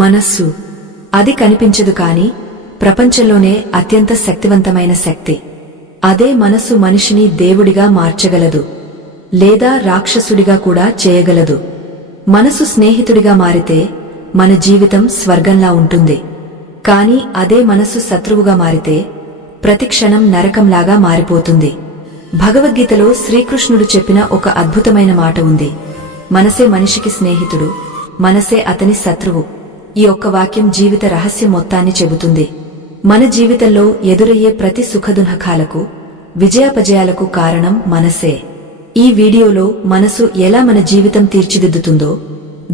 మనస్సు అది కనిపించదు కాని ప్రపంచంలోనే అత్యంత శక్తివంతమైన శక్తి. అదే మనస్సు మనిషిని దేవుడిగా మార్చగలదు, లేదా రాక్షసుడిగా కూడా చేయగలదు. మనసు స్నేహితుడిగా మారితే మన జీవితం స్వర్గంలా ఉంటుంది. కాని అదే మనసు శత్రువుగా మారితే ప్రతిక్షణం నరకంలాగా మారిపోతుంది. భగవద్గీతలో శ్రీకృష్ణుడు చెప్పిన ఒక అద్భుతమైన మాట ఉంది. మనసే మనిషికి స్నేహితుడు, మనసే అతని శత్రువు. ఈ ఒక్క వాక్యం జీవిత రహస్యం మొత్తాన్ని చెబుతుంది. మన జీవితంలో ఎదురయ్యే ప్రతి సుఖదుఃఖాలకు, విజయాపజయాలకు కారణం మనసే. ఈ వీడియోలో మనసు ఎలా మన జీవితం తీర్చిదిద్దుతుందో,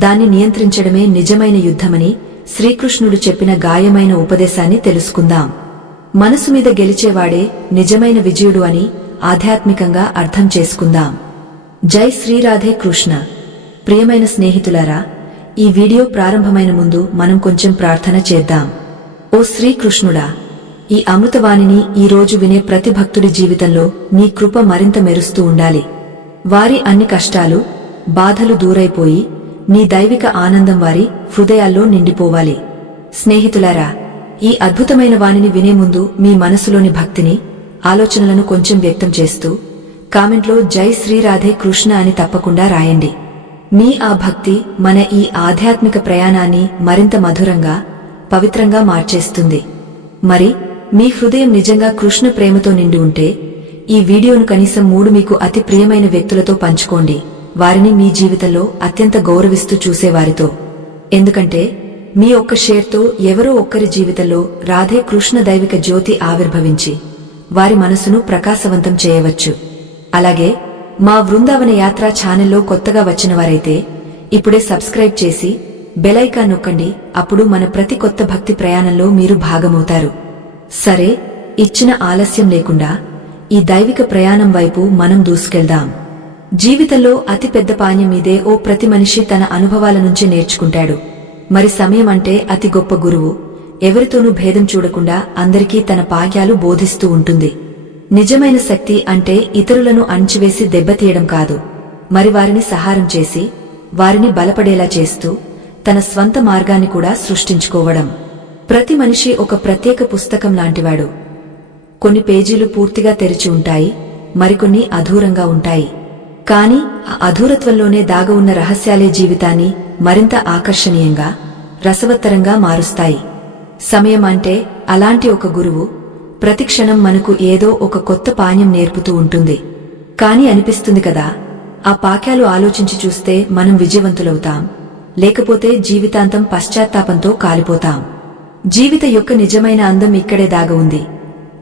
దాన్ని నియంత్రించడమే నిజమైన యుద్ధమని శ్రీకృష్ణుడు చెప్పిన గాయమైన ఉపదేశాన్ని తెలుసుకుందాం. మనసు మీద గెలిచేవాడే నిజమైన విజయుడు అని ఆధ్యాత్మికంగా అర్థం చేసుకుందాం. జై శ్రీరాధే కృష్ణ. ప్రియమైన స్నేహితులారా, ఈ వీడియో ప్రారంభమైన ముందు మనం కొంచెం ప్రార్థన చేద్దాం. ఓ శ్రీకృష్ణుడా, ఈ అమృతవాణిని ఈ రోజు వినే ప్రతి భక్తుడి జీవితంలో నీ కృప మరింత మెరుస్తూ ఉండాలి. వారి అన్ని కష్టాలు, బాధలు దూరైపోయి నీ దైవిక ఆనందం వారి హృదయాల్లో నిండిపోవాలి. స్నేహితులారా, ఈ అద్భుతమైన వాణిని వినే ముందు మీ మనసులోని భక్తిని, ఆలోచనలను కొంచెం వ్యక్తం చేస్తూ కామెంట్లో జై శ్రీరాధే కృష్ణ అని తప్పకుండా రాయండి. మీ ఆ భక్తి మన ఈ ఆధ్యాత్మిక ప్రయాణాన్ని మరింత మధురంగా, పవిత్రంగా మార్చేస్తుంది. మరి మీ హృదయం నిజంగా కృష్ణ ప్రేమతో నిండి ఉంటే ఈ వీడియోను కనీసం 3 మీకు అతి ప్రియమైన వ్యక్తులతో పంచుకోండి. వారిని మీ జీవితంలో అత్యంత గౌరవిస్తూ చూసేవారితో. ఎందుకంటే మీ ఒక్క షేర్తో ఎవరో ఒక్కరి జీవితంలో రాధే కృష్ణ దైవిక జ్యోతి ఆవిర్భవించి వారి మనసును ప్రకాశవంతం చేయవచ్చు. అలాగే మా వృందావన యాత్ర ఛానల్లో కొత్తగా వచ్చినవారైతే ఇప్పుడే సబ్స్క్రైబ్ చేసి బెల్ ఐకాన్ నొక్కండి. అప్పుడు మన ప్రతి కొత్త భక్తి ప్రయాణంలో మీరు భాగమవుతారు. సరే, ఇచ్చిన ఆలస్యం లేకుండా ఈ దైవిక ప్రయాణం వైపు మనం దూసుకెళ్దాం. జీవితంలో అతి పెద్ద పాణ్యం ఇదే. ఓ ప్రతి మనిషి తన అనుభవాల నుంచే నేర్చుకుంటాడు. మరి సమయం అంటే అతి గొప్ప గురువు. ఎవరితోనూ భేదం చూడకుండా అందరికీ తన పాఠ్యాలు బోధిస్తూ ఉంటుంది. నిజమైన శక్తి అంటే ఇతరులను అణచివేసి దెబ్బతీయడం కాదు, మరి వారిని సహారం చేసి వారిని బలపడేలా చేస్తూ తన స్వంత మార్గాన్ని కూడా సృష్టించుకోవడం. ప్రతి మనిషి ఒక ప్రత్యేక పుస్తకం లాంటివాడు. కొన్ని పేజీలు పూర్తిగా తెరిచి ఉంటాయి, మరికొన్ని అధూరంగా ఉంటాయి. కాని ఆ అధూరత్వంలోనే దాగి ఉన్న రహస్యాలే జీవితాన్ని మరింత ఆకర్షణీయంగా, రసవత్తరంగా మారుస్తాయి. సమయం అంటే అలాంటి ఒక గురువు. ప్రతిక్షణం మనకు ఏదో ఒక కొత్త పాణ్యం నేర్పుతూ ఉంటుంది. కాని అనిపిస్తుంది కదా, ఆ పాఠ్యాలు ఆలోచించి చూస్తే మనం విజయవంతులవుతాం, లేకపోతే జీవితాంతం పశ్చాత్తాపంతో కాలిపోతాం. జీవిత యొక్క నిజమైన అందం ఇక్కడే దాగి ఉంది.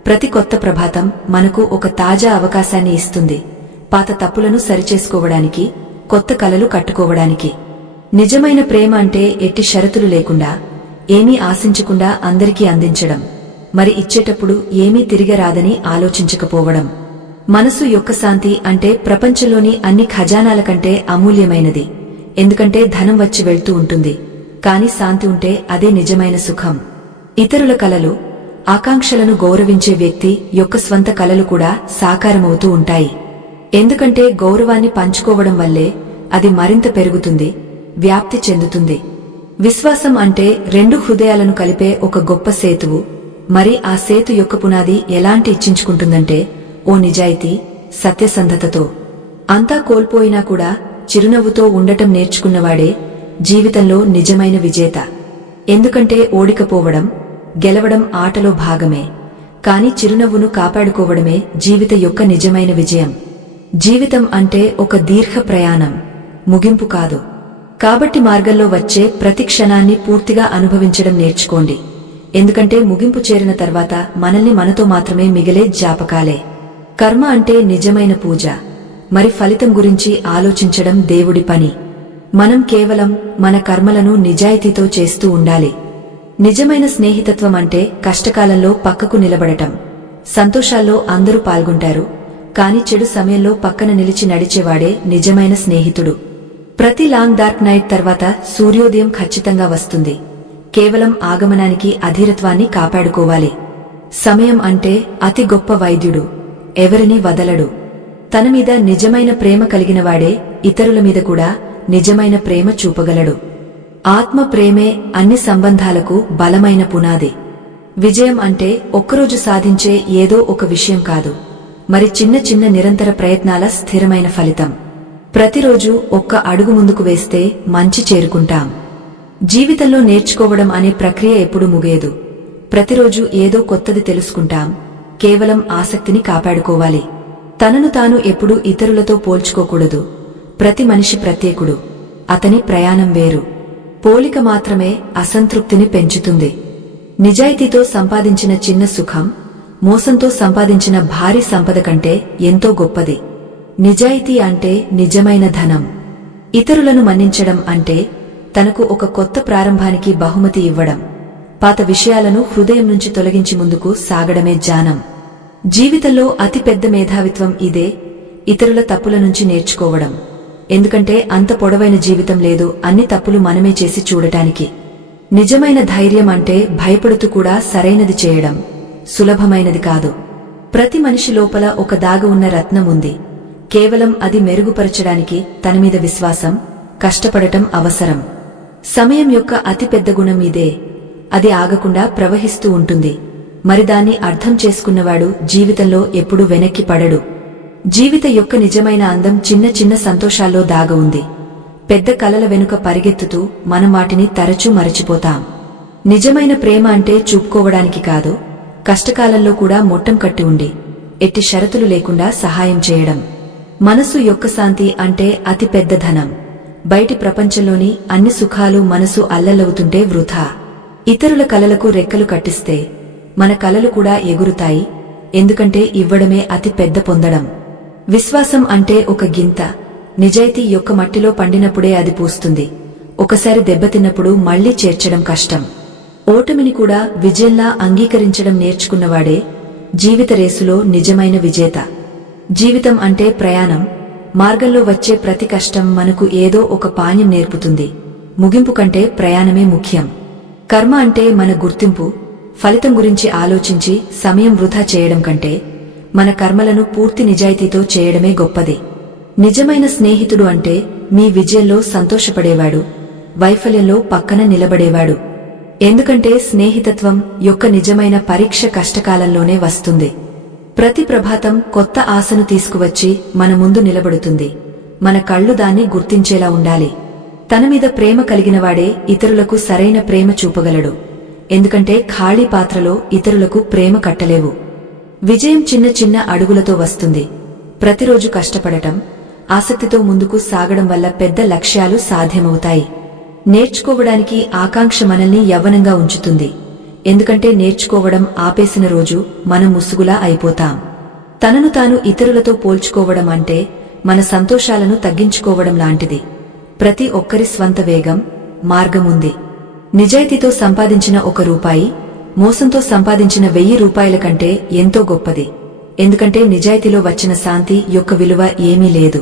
ప్రతి కొత్త ప్రభాతం మనకు ఒక తాజా అవకాశాన్ని ఇస్తుంది. పాత తప్పులను సరిచేసుకోవడానికి, కొత్త కలలు కట్టుకోవడానికి. నిజమైన ప్రేమ అంటే ఎట్టి షరతులు లేకుండా, ఏమీ ఆశించకుండా అందరికీ అందించడం. మరి ఇచ్చేటప్పుడు ఏమీ తిరిగి రాదని ఆలోచించకపోవడం. మనసు యొక్క శాంతి అంటే ప్రపంచంలోని అన్ని ఖజానాల కంటే అమూల్యమైనది. ఎందుకంటే ధనం వచ్చి వెళ్తూ ఉంటుంది, కాని శాంతి ఉంటే అదే నిజమైన సుఖం. ఇతరుల కలలు, ఆకాంక్షలను గౌరవించే వ్యక్తి యొక్క స్వంత కలలు కూడా సాకారమవుతూ ఉంటాయి. ఎందుకంటే గౌరవాన్ని పంచుకోవడం వల్లే అది మరింత పెరుగుతుంది, వ్యాప్తి చెందుతుంది. విశ్వాసం అంటే 2 హృదయాలను కలిపే ఒక గొప్ప సేతువు. మరి ఆ సేతు యొక్క పునాది ఎలాంటి ఇచ్చించుకుంటుందంటే ఓ నిజాయితీ, సత్యసంధతతో. అంతా కోల్పోయినా కూడా చిరునవ్వుతో ఉండటం నేర్చుకున్నవాడే జీవితంలో నిజమైన విజేత. ఎందుకంటే ఓడికపోవడం, గెలవడం ఆటలో భాగమే, కాని చిరునవ్వును కాపాడుకోవడమే జీవిత యొక్క నిజమైన విజయం. జీవితం అంటే ఒక దీర్ఘ ప్రయాణం, ముగింపు కాదు. కాబట్టి మార్గంలో వచ్చే ప్రతి క్షణాన్ని పూర్తిగా అనుభవించడం నేర్చుకోండి. ఎందుకంటే ముగింపు చేరిన తర్వాత మనల్ని మనతో మాత్రమే మిగిలే జ్ఞాపకాలే. కర్మ అంటే నిజమైన పూజ. మరి ఫలితం గురించి ఆలోచించడం దేవుడి పని. మనం కేవలం మన కర్మలను నిజాయితీతో చేస్తూ ఉండాలి. నిజమైన స్నేహితత్వం అంటే కష్టకాలంలో పక్కకు నిలబడటం. సంతోషాల్లో అందరూ పాల్గొంటారు, కాని చెడు సమయంలో పక్కన నిలిచి నడిచేవాడే నిజమైన స్నేహితుడు. ప్రతి లాంగ్ డార్క్ నైట్ తర్వాత సూర్యోదయం ఖచ్చితంగా వస్తుంది. కేవలం ఆగమనానికి అధీరత్వాన్ని కాపాడుకోవాలి. సమయం అంటే అతి గొప్ప వైద్యుడు. ఎవరిని వదలడు. తన మీద నిజమైన ప్రేమ కలిగినవాడే ఇతరుల మీద కూడా నిజమైన ప్రేమ చూపగలడు. ఆత్మ ప్రేమే అన్ని సంబంధాలకు బలమైన పునాది. విజయం అంటే ఒక్కరోజు సాధించే ఏదో ఒక విషయం కాదు, మరి చిన్న చిన్న నిరంతర ప్రయత్నాల స్థిరమైన ఫలితం. ప్రతిరోజు ఒక్క అడుగు ముందుకు వేస్తే మంచి చేరుకుంటాం. జీవితంలో నేర్చుకోవడం అనే ప్రక్రియ ఎప్పుడు ముగియదు. ప్రతిరోజు ఏదో కొత్తది తెలుసుకుంటాం. కేవలం ఆసక్తిని కాపాడుకోవాలి. తనను తాను ఎప్పుడూ ఇతరులతో పోల్చుకోకూడదు. ప్రతి మనిషి ప్రత్యేకుడు. అతని ప్రయాణం వేరు. పోలిక మాత్రమే అసంతృప్తిని పెంచుతుంది. నిజాయితీతో సంపాదించిన చిన్న సుఖం మోసంతో సంపాదించిన భారీ సంపద కంటే ఎంతో గొప్పది. నిజాయితీ అంటే నిజమైన ధనం. ఇతరులను మన్నించడం అంటే తనకు ఒక కొత్త ప్రారంభానికి బహుమతి ఇవ్వడం. పాత విషయాలను హృదయం నుంచి తొలగించి ముందుకు సాగడమే జ్ఞానం. జీవితంలో అతిపెద్ద మేధావిత్వం ఇదే, ఇతరుల తప్పుల నుంచి నేర్చుకోవడం. ఎందుకంటే అంత పొడవైన జీవితం లేదు అన్ని తప్పులు మనమే చేసి చూడటానికి. నిజమైన ధైర్యం అంటే భయపడుతూ కూడా సరైనది చేయడం. సులభమైనది కాదు. ప్రతి మనిషి లోపల ఒక దాగి ఉన్న రత్నం ఉంది. కేవలం అది మెరుగుపరచడానికి తనమీద విశ్వాసం, కష్టపడటం అవసరం. సమయం యొక్క అతిపెద్ద గుణం ఇదే. అది ఆగకుండా ప్రవహిస్తూ ఉంటుంది. మరి దాన్ని అర్థం చేసుకున్నవాడు జీవితంలో ఎప్పుడూ వెనక్కి పడడు. జీవిత యొక్క నిజమైన అందం చిన్న చిన్న సంతోషాల్లో దాగ ఉంది. పెద్ద కలల వెనుక పరిగెత్తుతూ మనం వాటిని తరచూ మరచిపోతాం. నిజమైన ప్రేమ అంటే చూపుకోవడానికి కాదు, కష్టకాలంలో కూడా మొట్టం కట్టి ఉండి ఎట్టి షరతులు లేకుండా సహాయం చేయడం. మనసు యొక్క శాంతి అంటే అతి పెద్ద ధనం. బయటి ప్రపంచంలోని అన్ని సుఖాలు మనసు అల్లలవుతుంటే వృథా. ఇతరుల కలలకు రెక్కలు కట్టిస్తే మన కలలు కూడా ఎగురుతాయి. ఎందుకంటే ఇవ్వడమే అతి పెద్ద పొందడం. విశ్వాసం అంటే ఒక గింత. నిజాయితీ యొక్క మట్టిలో పండినప్పుడే అది పూస్తుంది. ఒకసారి దెబ్బతిన్నప్పుడు మళ్లీ చేర్చడం కష్టం. ఓటమిని కూడా విజయంలా అంగీకరించడం నేర్చుకున్నవాడే జీవిత రేసులో నిజమైన విజేత. జీవితం అంటే ప్రయాణం. మార్గంలో వచ్చే ప్రతి కష్టం మనకు ఏదో ఒక పాఠం నేర్పుతుంది. ముగింపు కంటే ప్రయాణమే ముఖ్యం. కర్మ అంటే మన గుర్తింపు. ఫలితం గురించి ఆలోచించి సమయం వృధా చేయడం కంటే మన కర్మలను పూర్తి నిజాయితీతో చేయడమే గొప్పది. నిజమైన స్నేహితుడు అంటే మీ విజయంలో సంతోషపడేవాడు, వైఫల్యంలో పక్కన నిలబడేవాడు. ఎందుకంటే స్నేహితత్వం యొక్క నిజమైన పరీక్ష కష్టకాలంలోనే వస్తుంది. ప్రతి ప్రభాతం కొత్త ఆశను తీసుకువచ్చి మన ముందు నిలబడుతుంది. మన కళ్ళు దాన్ని గుర్తించేలా ఉండాలి. తనమీద ప్రేమ కలిగినవాడే ఇతరులకు సరైన ప్రేమ చూపగలడు. ఎందుకంటే ఖాళీ పాత్రలో ఇతరులకు ప్రేమ కట్టలేవు. విజయం చిన్న చిన్న అడుగులతో వస్తుంది. ప్రతిరోజు కష్టపడటం, ఆసక్తితో ముందుకు సాగడం వల్ల పెద్ద లక్ష్యాలు సాధ్యమవుతాయి. నేర్చుకోవడానికి ఆకాంక్ష మనల్ని యవ్వనంగా ఉంచుతుంది. ఎందుకంటే నేర్చుకోవడం ఆపేసిన రోజు మనం ముసుగులా అయిపోతాం. తనను తాను ఇతరులతో పోల్చుకోవడం అంటే మన సంతోషాలను తగ్గించుకోవడం లాంటిది. ప్రతి ఒక్కరి స్వంత వేగం, మార్గం ఉంది. నిజాయితీతో సంపాదించిన ₹1 మోసంతో సంపాదించిన 1000 రూపాయల కంటే ఎంతో గొప్పది. ఎందుకంటే నిజాయితీలో వచ్చిన శాంతి యొక్క విలువ ఏమీ లేదు.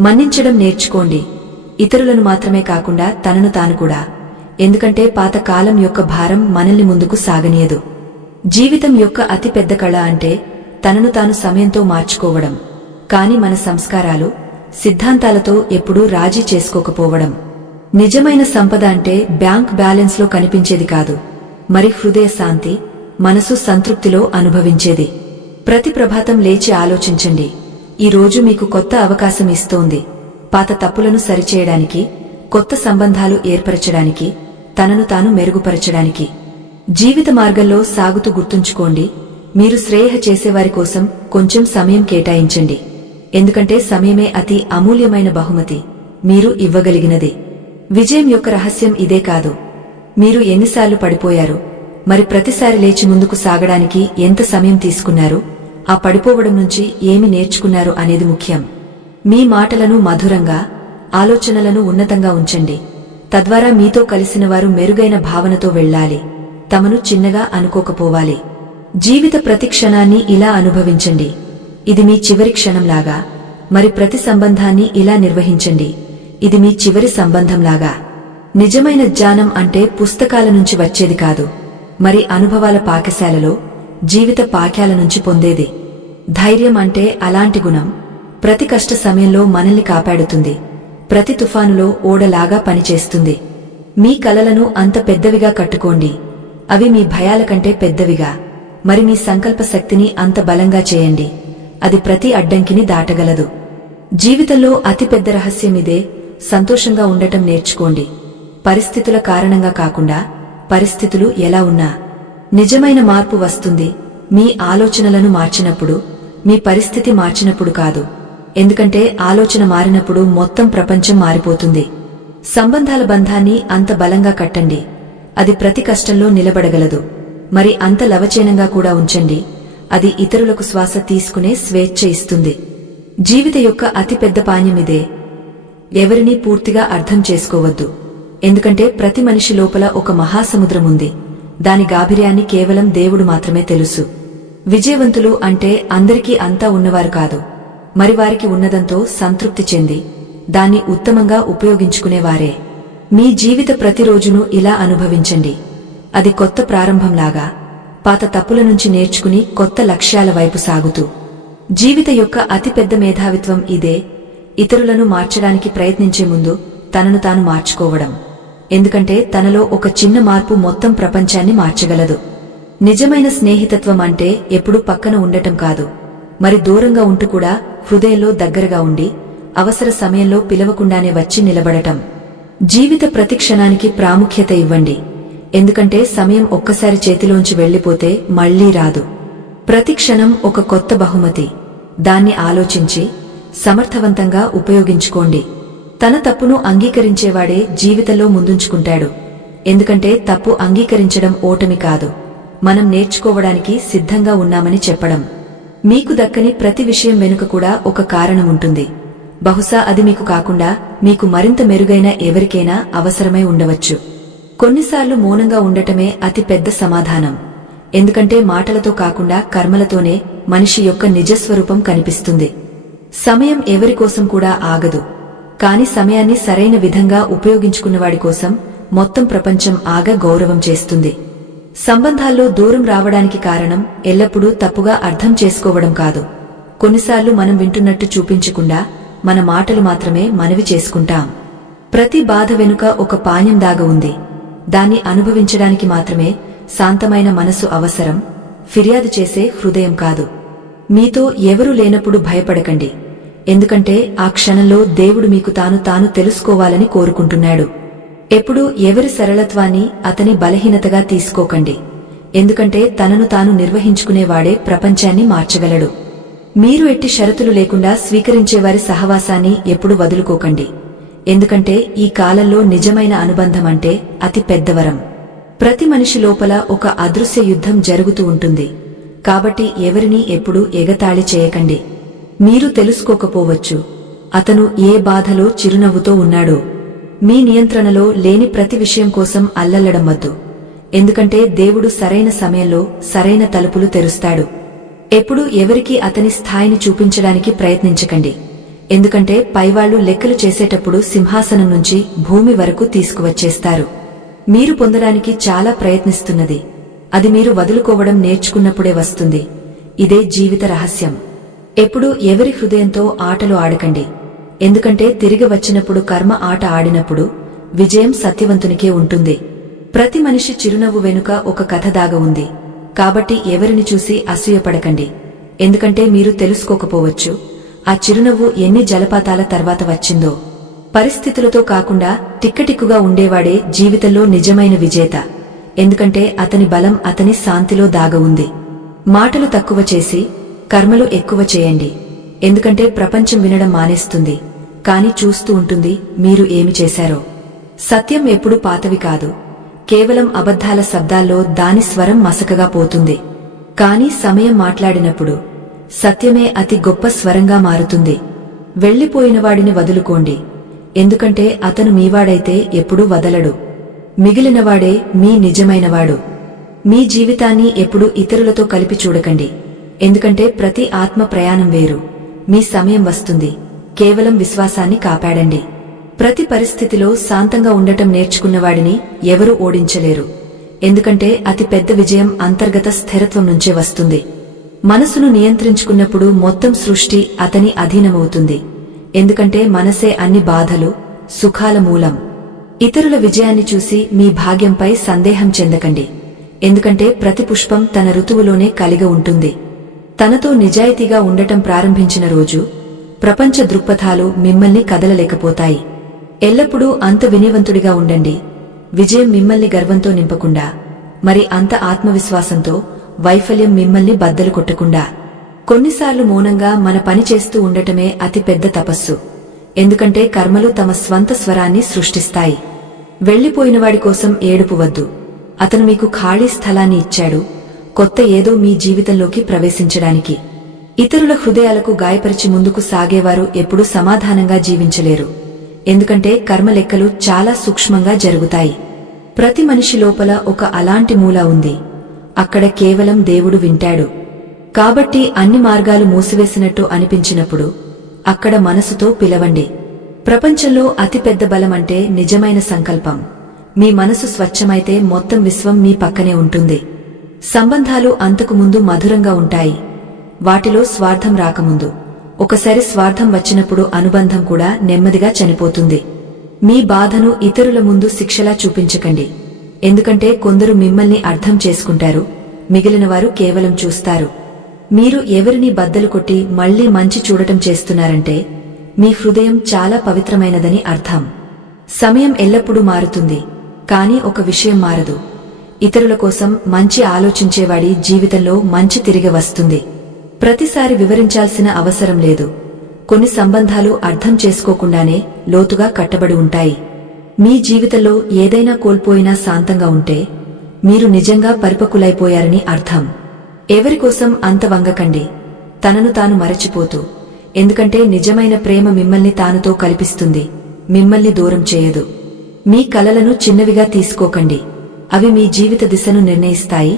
మన్నించడం నేర్చుకోండి. ఇతరులను మాత్రమే కాకుండా తనను తాను కూడా. ఎందుకంటే పాత కాలం యొక్క భారం మనల్ని ముందుకు సాగనీయదు. జీవితం యొక్క అతి పెద్ద కళ అంటే తనను తాను సమయంతో మార్చుకోవడం. కాని మన సంస్కారాలు, సిద్ధాంతాలతో ఎప్పుడూ రాజీ చేసుకోకపోవడం. నిజమైన సంపద అంటే బ్యాంక్ బ్యాలెన్స్లో కనిపించేది కాదు, మరి హృదయ శాంతి, మనసు సంతృప్తిలో అనుభవించేది. ప్రతి ప్రభాతం లేచి ఆలోచించండి. ఈ రోజు మీకు కొత్త అవకాశం ఇస్తోంది. పాత తప్పులను సరిచేయడానికి, కొత్త సంబంధాలు ఏర్పరచడానికి, తనను తాను మెరుగుపరచడానికి. జీవిత మార్గంలో సాగుతూ గుర్తుంచుకోండి, మీరు శ్రేయహ చేసేవారి కోసం కొంచెం సమయం కేటాయించండి. ఎందుకంటే సమయమే అతి అమూల్యమైన బహుమతి మీరు ఇవ్వగలిగినది. విజయం యొక్క రహస్యం ఇదే కాదు. మీరు ఎన్నిసార్లు పడిపోయారు, మరి ప్రతిసారి లేచి ముందుకు సాగడానికి ఎంత సమయం తీసుకున్నారు, ఆ పడిపోవడం నుంచి ఏమి నేర్చుకున్నారు అనేది ముఖ్యం. మీ మాటలను మధురంగా, ఆలోచనలను ఉన్నతంగా ఉంచండి. తద్వారా మీతో కలిసిన వారు మెరుగైన భావనతో వెళ్లాలి, తమను చిన్నగా అనుకోకపోవాలి. జీవిత ప్రతి క్షణాన్ని ఇలా అనుభవించండి. ఇది మీ చివరి క్షణంలాగా. మరి ప్రతి సంబంధాన్ని ఇలా నిర్వహించండి. ఇది మీ చివరి సంబంధంలాగా. నిజమైన జ్ఞానం అంటే పుస్తకాల నుంచి వచ్చేది కాదు, మరి అనుభవాల పాకశాలలో, జీవిత పాఠ్యాల నుంచి పొందేది. ధైర్యం అంటే అలాంటి గుణం. ప్రతి కష్ట సమయంలో మనల్ని కాపాడుతుంది. ప్రతి తుఫానులో ఓడలాగా పనిచేస్తుంది. మీ కలలను అంత పెద్దవిగా కట్టుకోండి, అవి మీ భయాల కంటే పెద్దవిగా. మరి మీ సంకల్ప శక్తిని అంత బలంగా చేయండి, అది ప్రతి అడ్డంకిని దాటగలదు. జీవితంలో అతిపెద్ద రహస్యం ఇదే. సంతోషంగా ఉండటం నేర్చుకోండి. పరిస్థితుల కారణంగా కాకుండా, పరిస్థితులు ఎలా ఉన్నా నిజమైన మార్పు వస్తుంది. మీ ఆలోచనలను మార్చినప్పుడు, మీ పరిస్థితి మార్చినప్పుడు కాదు. ఎందుకంటే ఆలోచన మారినప్పుడు మొత్తం ప్రపంచం మారిపోతుంది. సంబంధాల బంధాన్ని అంత బలంగా కట్టండి, అది ప్రతి కష్టంలో నిలబడగలదు. మరి అంత లవచేనంగా కూడా ఉంచండి, అది ఇతరులకు శ్వాస తీసుకునే స్వేచ్ఛ ఇస్తుంది. జీవిత యొక్క అతిపెద్ద పాణ్యమిదే. ఎవరినీ పూర్తిగా అర్థం చేసుకోవద్దు, ఎందుకంటే ప్రతి మనిషి లోపల ఒక మహాసముద్రం ఉంది. దాని గాభిర్యాన్ని కేవలం దేవుడు మాత్రమే తెలుసు. విజయవంతులు అంటే అందరికీ అంతా ఉన్నవారు కాదు, మరి వారికి ఉన్నదంతో సంతృప్తి చెంది దాన్ని ఉత్తమంగా ఉపయోగించుకునేవారే. మీ జీవిత ప్రతిరోజును ఇలా అనుభవించండి, అది కొత్త ప్రారంభంలాగా, పాత తప్పుల నుంచి నేర్చుకుని కొత్త లక్ష్యాల వైపు సాగుతూ. జీవిత యొక్క అతిపెద్ద మేధావిత్వం ఇదే, ఇతరులను మార్చడానికి ప్రయత్నించే ముందు తనను తాను మార్చుకోవడం. ఎందుకంటే తనలో ఒక చిన్న మార్పు మొత్తం ప్రపంచాన్ని మార్చగలదు. నిజమైన స్నేహితత్వం అంటే ఎప్పుడూ పక్కన ఉండటం కాదు, మరి దూరంగా ఉంటూ కూడా హృదయంలో దగ్గరగా ఉండి, అవసర సమయంలో పిలవకుండానే వచ్చి నిలబడటం. జీవిత ప్రతి క్షణానికి ప్రాముఖ్యత ఇవ్వండి, ఎందుకంటే సమయం ఒక్కసారి చేతిలోంచి వెళ్లిపోతే మళ్లీ రాదు. ప్రతి క్షణం ఒక కొత్త బహుమతి, దాన్ని ఆలోచించి సమర్థవంతంగా ఉపయోగించుకోండి. తన తప్పును అంగీకరించేవాడే జీవితంలో ముందుంచుకుంటాడు, ఎందుకంటే తప్పు అంగీకరించడం ఓటమి కాదు, మనం నేర్చుకోవడానికి సిద్ధంగా ఉన్నామని చెప్పడం. మీకు దక్కని ప్రతి విషయం వెనుక కూడా ఒక కారణం ఉంటుంది. బహుశా అది మీకు కాకుండా మీకు మరింత మెరుగైన ఎవరికైనా అవసరమై ఉండవచ్చు. కొన్నిసార్లు మౌనంగా ఉండటమే అతి పెద్ద సమాధానం, ఎందుకంటే మాటలతో కాకుండా కర్మలతోనే మనిషి యొక్క నిజస్వరూపం కనిపిస్తుంది. సమయం ఎవరికోసం కూడా ఆగదు, కాని సమయాన్ని సరైన విధంగా ఉపయోగించుకున్నవాడి కోసం మొత్తం ప్రపంచం గౌరవం చేస్తుంది. సంబంధాల్లో దూరం రావడానికి కారణం ఎల్లప్పుడూ తప్పుగా అర్థం చేసుకోవడం కాదు. కొన్నిసార్లు మనం వింటున్నట్టు చూపించకుండా మన మాటలు మాత్రమే మనవి చేసుకుంటాం. ప్రతి బాధ వెనుక ఒక పాణ్యం దాగ ఉంది, దాన్ని అనుభవించడానికి మాత్రమే శాంతమైన మనసు అవసరం, ఫిర్యాదు చేసే హృదయం కాదు. మీతో ఎవరూ లేనప్పుడు భయపడకండి, ఎందుకంటే ఆ క్షణంలో దేవుడు మీకు తాను తెలుసుకోవాలని కోరుకుంటున్నాడు. ఎప్పుడూ ఎవరి సరళత్వాన్ని అతని బలహీనతగా తీసుకోకండి, ఎందుకంటే తనను తాను నిర్వహించుకునేవాడే ప్రపంచాన్ని మార్చగలడు. మీరు ఎట్టి షరతులు లేకుండా స్వీకరించేవారి సహవాసాన్ని ఎప్పుడు వదులుకోకండి, ఎందుకంటే ఈ కాలంలో నిజమైన అనుబంధం అంటే అతి పెద్దవరం. ప్రతి మనిషి లోపల ఒక అదృశ్య యుద్ధం జరుగుతూ ఉంటుంది, కాబట్టి ఎవరినీ ఎప్పుడూ ఎగతాళి చేయకండి. మీరు తెలుసుకోకపోవచ్చు, అతను ఏ బాధలో చిరునవ్వుతో ఉన్నాడో. మీ నియంత్రణలో లేని ప్రతి విషయం కోసం అల్లల్లడం వద్దు, ఎందుకంటే దేవుడు సరైన సమయంలో సరైన తలుపులు తెరుస్తాడు. ఎప్పుడూ ఎవరికీ అతని స్థాయిని చూపించడానికి ప్రయత్నించకండి, ఎందుకంటే పైవాళ్లు లెక్కలు చేసేటప్పుడు సింహాసనం నుంచి భూమి వరకు తీసుకువచ్చేస్తారు. మీరు పొందడానికి చాలా ప్రయత్నిస్తున్నది, అది మీరు వదులుకోవడం నేర్చుకున్నప్పుడే వస్తుంది. ఇదే జీవిత రహస్యం. ఎప్పుడూ ఎవరి హృదయంతో ఆటలు ఆడకండి, ఎందుకంటే తిరిగి వచ్చినప్పుడు కర్మ ఆట ఆడినప్పుడు విజయం సత్యవంతునికే ఉంటుంది. ప్రతి మనిషి చిరునవ్వు వెనుక ఒక కథ దాగ ఉంది, కాబట్టి ఎవరిని చూసి అసూయపడకండి, ఎందుకంటే మీరు తెలుసుకోకపోవచ్చు ఆ చిరునవ్వు ఎన్ని జలపాతాల తర్వాత వచ్చిందో. పరిస్థితులతో కాకుండా టిక్కటిక్కుగా ఉండేవాడే జీవితంలో నిజమైన విజేత, ఎందుకంటే అతని బలం అతని శాంతిలో దాగ ఉంది. మాటలు తక్కువ చేసి కర్మలు ఎక్కువ చేయండి, ఎందుకంటే ప్రపంచం వినడం మానేస్తుంది, కాని చూస్తూ ఉంటుంది మీరు ఏమి చేశారో. సత్యం ఎప్పుడూ పాతవి కాదు, కేవలం అబద్ధాల శబ్దాల్లో దాని స్వరం మసకగా పోతుంది. కాని సమయం మాట్లాడినప్పుడు సత్యమే అతి గొప్ప స్వరంగా మారుతుంది. వెళ్లిపోయినవాడిని వదులుకోండి, ఎందుకంటే అతను మీవాడైతే ఎప్పుడూ వదలడు. మిగిలినవాడే మీ నిజమైనవాడు. మీ జీవితాన్ని ఎప్పుడూ ఇతరులతో కలిపి చూడకండి, ఎందుకంటే ప్రతి ఆత్మ ప్రయాణం వేరు. మీ సమయం వస్తుంది, కేవలం విశ్వాసాన్ని కాపాడండి. ప్రతి పరిస్థితిలో శాంతంగా ఉండటం నేర్చుకున్నవాడిని ఎవరూ ఓడించలేరు, ఎందుకంటే అతి పెద్ద విజయం అంతర్గత స్థిరత్వం నుంచే వస్తుంది. మనసును నియంత్రించుకున్నప్పుడు మొత్తం సృష్టి అతని అధీనమవుతుంది, ఎందుకంటే మనసే అన్ని బాధలు సుఖాల మూలం. ఇతరుల విజయాన్ని చూసి మీ భాగ్యంపై సందేహం చెందకండి, ఎందుకంటే ప్రతి పుష్పం తన ఋతువులోనే కలిగి ఉంటుంది. తనతో నిజాయితీగా ఉండటం ప్రారంభించిన రోజు ప్రపంచ దృక్పథాలు మిమ్మల్ని కదలలేకపోతాయి. ఎల్లప్పుడూ అంత వినయవంతుడిగా ఉండండి. విజయం మిమ్మల్ని గర్వంతో నింపకుండా, మరి అంత ఆత్మవిశ్వాసంతో వైఫల్యం మిమ్మల్ని బద్దలు కొట్టకుండా. కొన్నిసార్లు మౌనంగా మన పని చేస్తూ ఉండటమే అతి పెద్ద తపస్సు, ఎందుకంటే కర్మలు తమ స్వంత స్వరాన్ని సృష్టిస్తాయి. వెళ్లిపోయినవాడి కోసం ఏడుపు వద్దు. అతను మీకు ఖాళీ స్థలాన్ని ఇచ్చాడు, కొత్త ఏదో మీ జీవితంలోకి ప్రవేశించడానికి. ఇతరుల హృదయాలకు గాయపరిచి ముందుకు సాగేవారు ఎప్పుడూ సమాధానంగా జీవించలేరు, ఎందుకంటే కర్మ లెక్కలు చాలా సూక్ష్మంగా జరుగుతాయి. ప్రతి మనిషి లోపల ఒక అలాంటి మూల ఉంది, అక్కడ కేవలం దేవుడు వింటాడు. కాబట్టి అన్ని మార్గాలు మూసివేసినట్టు అనిపించినప్పుడు అక్కడ మనసుతో పిలవండి. ప్రపంచంలో అతిపెద్ద బలమంటే నిజమైన సంకల్పం. మీ మనసు స్వచ్ఛమైతే మొత్తం విశ్వం మీ పక్కనే ఉంటుంది. సంబంధాలు అంతకుముందు మధురంగా ఉంటాయి, వాటిలో స్వార్థం రాకముందు. ఒకసారి స్వార్థం వచ్చినప్పుడు అనుబంధం కూడా నెమ్మదిగా చనిపోతుంది. మీ బాధను ఇతరుల ముందు శిక్షలా చూపించకండి, ఎందుకంటే కొందరు మిమ్మల్ని అర్థం చేసుకుంటారు, మిగిలినవారు కేవలం చూస్తారు. మీరు ఎవరిని బద్దలు కొట్టి మళ్లీ మంచి చూడటం చేస్తున్నారంటే మీ హృదయం చాలా పవిత్రమైనదని అర్థం. సమయం ఎల్లప్పుడూ మారుతుంది, కానీ ఒక విషయం మారదు. ఇతరుల కోసం మంచి ఆలోచించేవాడి జీవితంలో మంచి తిరిగి వస్తుంది. ప్రతిసారి వివరించాల్సిన అవసరం లేదు. కొన్ని సంబంధాలు అర్థం చేసుకోకుండానే లోతుగా కట్టబడి ఉంటాయి. మీ జీవితంలో ఏదైనా కోల్పోయినా శాంతంగా ఉంటే మీరు నిజంగా పరిపక్వులైపోయారని అర్థం. ఎవరికోసం అంత వంగకండి, తనను తాను మరచిపోతూ. ఎందుకంటే నిజమైన ప్రేమ మిమ్మల్ని తానుతో కల్పిస్తుంది, మిమ్మల్ని దూరం చేయదు. మీ కలలను చిన్నవిగా తీసుకోకండి, అవి మీ జీవిత దిశను నిర్ణయిస్తాయి.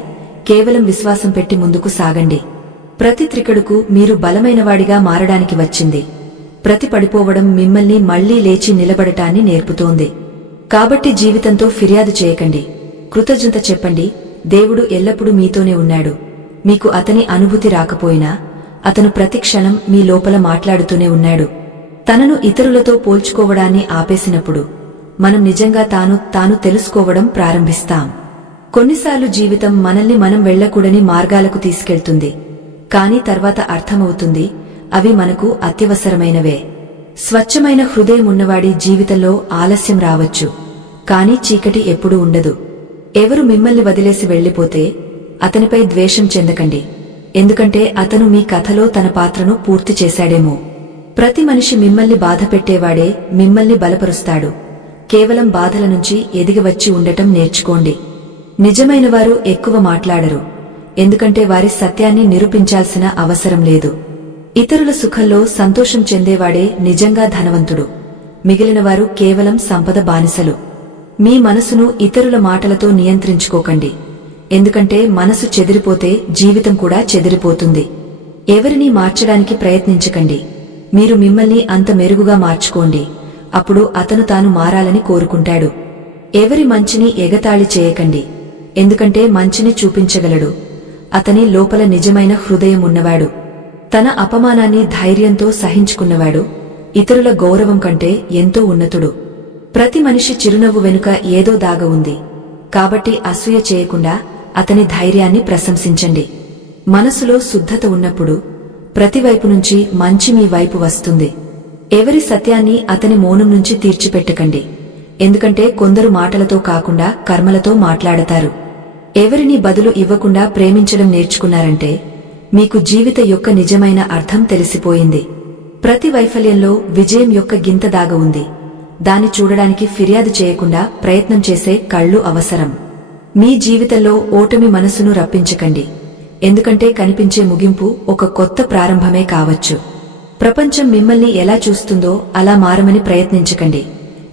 కేవలం విశ్వాసం పెట్టి ముందుకు సాగండి. ప్రతి త్రికడుకు మీరు బలమైనవాడిగా మారడానికి వచ్చింది. ప్రతి పడిపోవడం మిమ్మల్ని మళ్లీ లేచి నిలబడటాన్ని నేర్పుతోంది. కాబట్టి జీవితంతో ఫిర్యాదు చేయకండి, కృతజ్ఞత చెప్పండి. దేవుడు ఎల్లప్పుడూ మీతోనే ఉన్నాడు. మీకు అతని అనుభూతి రాకపోయినా అతను ప్రతి క్షణం మీ లోపల మాట్లాడుతూనే ఉన్నాడు. తనను ఇతరులతో పోల్చుకోవడాన్ని ఆపేసినప్పుడు మనం నిజంగా తాను తెలుసుకోవడం ప్రారంభిస్తాం. కొన్నిసార్లు జీవితం మనల్ని మనం వెళ్లకూడని మార్గాలకు తీసుకెళ్తుంది, కానీ తర్వాత అర్థమవుతుంది అవి మనకు అత్యవసరమైనవే. స్వచ్ఛమైన హృదయం ఉన్నవాడి జీవితంలో ఆలస్యం రావచ్చు, కానీ చీకటి ఎప్పుడూ ఉండదు. ఎవరు మిమ్మల్ని వదిలేసి వెళ్లిపోతే అతనిపై ద్వేషం చెందకండి, ఎందుకంటే అతను మీ కథలో తన పాత్రను పూర్తి చేశాడేమో. ప్రతి మనిషి మిమ్మల్ని బాధపెట్టేవాడే మిమ్మల్ని బలపరుస్తాడు. కేవలం బాధల నుంచి ఎదిగివచ్చి ఉండటం నేర్చుకోండి. నిజమైనవారు ఎక్కువ మాట్లాడరు, ఎందుకంటే వారి సత్యాన్ని నిరూపించాల్సిన అవసరం లేదు. ఇతరుల సుఖంలో సంతోషం చెందేవాడే నిజంగా ధనవంతుడు, మిగిలినవారు కేవలం సంపద బానిసలు. మీ మనసును ఇతరుల మాటలతో నియంత్రించుకోకండి, ఎందుకంటే మనసు చెదిరిపోతే జీవితం కూడా చెదిరిపోతుంది. ఎవరినీ మార్చడానికి ప్రయత్నించకండి, మీరు మిమ్మల్ని అంత మెరుగుగా మార్చుకోండి, అప్పుడు అతను తాను మారాలని కోరుకుంటాడు. ఎవరి మంచిని ఎగతాళి చేయకండి, ఎందుకంటే మంచిని చూపించగలడు అతని లోపల నిజమైన హృదయం ఉన్నవాడు. తన అపమానాన్ని ధైర్యంతో సహించుకున్నవాడు ఇతరుల గౌరవం కంటే ఎంతో ఉన్నతుడు. ప్రతి మనిషి చిరునవ్వు వెనుక ఏదో దాగ ఉంది, కాబట్టి అసూయ చేయకుండా అతని ధైర్యాన్ని ప్రశంసించండి. మనసులో శుద్ధత ఉన్నప్పుడు ప్రతివైపు నుంచి మంచి మీ వైపు వస్తుంది. ఎవరి సత్యాన్ని అతని మౌనం నుంచి తీర్చిపెట్టకండి, ఎందుకంటే కొందరు మాటలతో కాకుండా కర్మలతో మాట్లాడతారు. ఎవరినీ బదులు ఇవ్వకుండా ప్రేమించడం నేర్చుకున్నారంటే మీకు జీవిత యొక్క నిజమైన అర్థం తెలిసిపోయింది. ప్రతి వైఫల్యంలో విజయం యొక్క గింత దాగ ఉంది, దాన్ని చూడడానికి ఫిర్యాదు చేయకుండా ప్రయత్నం చేసే కళ్ళు అవసరం. మీ జీవితంలో ఓటమి మనసును రప్పించకండి, ఎందుకంటే కనిపించే ముగింపు ఒక కొత్త ప్రారంభమే కావచ్చు. ప్రపంచం మిమ్మల్ని ఎలా చూస్తుందో అలా మారమని ప్రయత్నించకండి,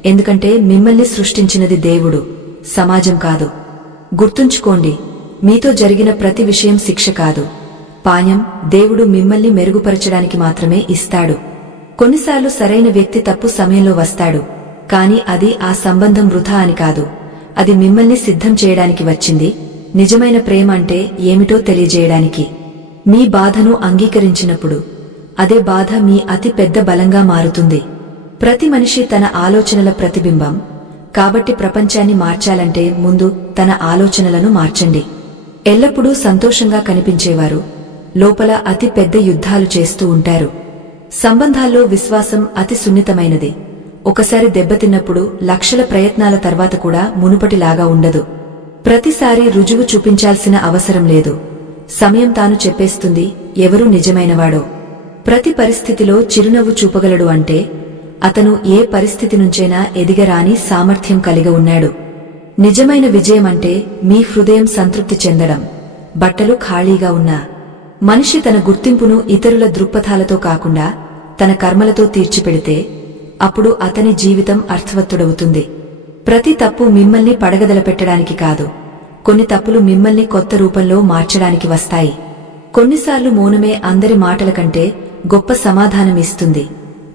ఎందుకంటే మిమ్మల్ని సృష్టించినది దేవుడు, సమాజం కాదు. గుర్తుంచుకోండి, మీతో జరిగిన ప్రతి విషయం శిక్ష కాదు, పాణ్యం. దేవుడు మిమ్మల్ని మెరుగుపరచడానికి మాత్రమే ఇస్తాడు. కొన్నిసార్లు సరైన వ్యక్తి తప్పు సమయంలో వస్తాడు, కాని అది ఆ సంబంధం వృథా అని కాదు, అది మిమ్మల్ని సిద్ధం చేయడానికి వచ్చింది. నిజమైన ప్రేమ అంటే ఏమిటో తెలియజేయడానికి. మీ బాధను అంగీకరించినప్పుడు అదే బాధ మీ అతి పెద్ద బలంగా మారుతుంది. ప్రతి మనిషి తన ఆలోచనల ప్రతిబింబం, కాబట్టి ప్రపంచాన్ని మార్చాలంటే ముందు తన ఆలోచనలను మార్చండి. ఎల్లప్పుడూ సంతోషంగా కనిపించేవారు లోపల అతి పెద్ద యుద్ధాలు చేస్తూ ఉంటారు. సంబంధాల్లో విశ్వాసం అతి సున్నితమైనది. ఒకసారి దెబ్బతిన్నప్పుడు లక్షల ప్రయత్నాల తర్వాత కూడా మునుపటిలాగా ఉండదు. ప్రతిసారి రుజువు చూపించాల్సిన అవసరం లేదు. సమయం తాను చెప్పేస్తుంది ఎవరు నిజమైనవాడో. ప్రతి పరిస్థితిలో చిరునవ్వు చూపగలడు అంటే అతను ఏ పరిస్థితి నుంచైనా ఎదిగరాని సామర్థ్యం కలిగి ఉన్నాడు. నిజమైన విజయం అంటే మీ హృదయం సంతృప్తి చెందడం. బట్టలు ఖాళీగా ఉన్నా మనిషి తన గుర్తింపును ఇతరుల దృక్పథాలతో కాకుండా తన కర్మలతో తీర్చిపెడితే అప్పుడు అతని జీవితం అర్థవత్తుడవుతుంది. ప్రతి తప్పు మిమ్మల్ని పడగదలపెట్టడానికి కాదు, కొన్ని తప్పులు మిమ్మల్ని కొత్త రూపంలో మార్చడానికి వస్తాయి. కొన్నిసార్లు మౌనమే అందరి మాటల కంటే గొప్ప సమాధానమిస్తుంది.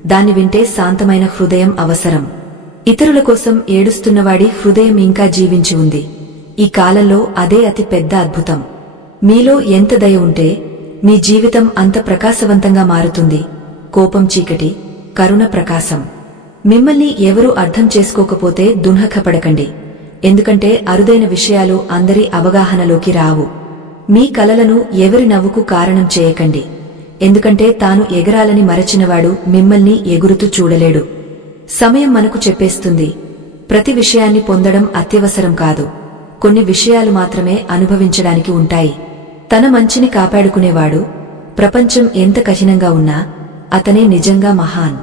దాన్ని వింటే శాంతమైన హృదయం అవసరం. ఇతరుల కోసం ఏడుస్తున్నవాడి హృదయం ఇంకా జీవించి ఉంది. ఈ కాలంలో అదే అతి పెద్ద అద్భుతం. మీలో ఎంత దయ ఉంటే మీ జీవితం అంత ప్రకాశవంతంగా మారుతుంది. కోపం చీకటి, కరుణ ప్రకాశం. మిమ్మల్ని ఎవరూ అర్థం చేసుకోకపోతే దున్హఖపడకండి. ఎందుకంటే అరుదైన విషయాలు అందరి అవగాహనలోకి రావు. మీ కలలను ఎవరి నవ్వుకు కారణం చేయకండి. ఎందుకంటే తాను ఎగరాలని మరచినవాడు మిమ్మల్ని ఎగురుతూ చూడలేడు. సమయం మనకు చెప్పేస్తుంది, ప్రతి విషయాన్ని పొందడం అత్యవసరం కాదు, కొన్ని విషయాలు మాత్రమే అనుభవించడానికి ఉంటాయి. తన మంచిని కాపాడుకునేవాడు ప్రపంచం ఎంత కఠినంగా ఉన్నా అతనే నిజంగా మహాన్.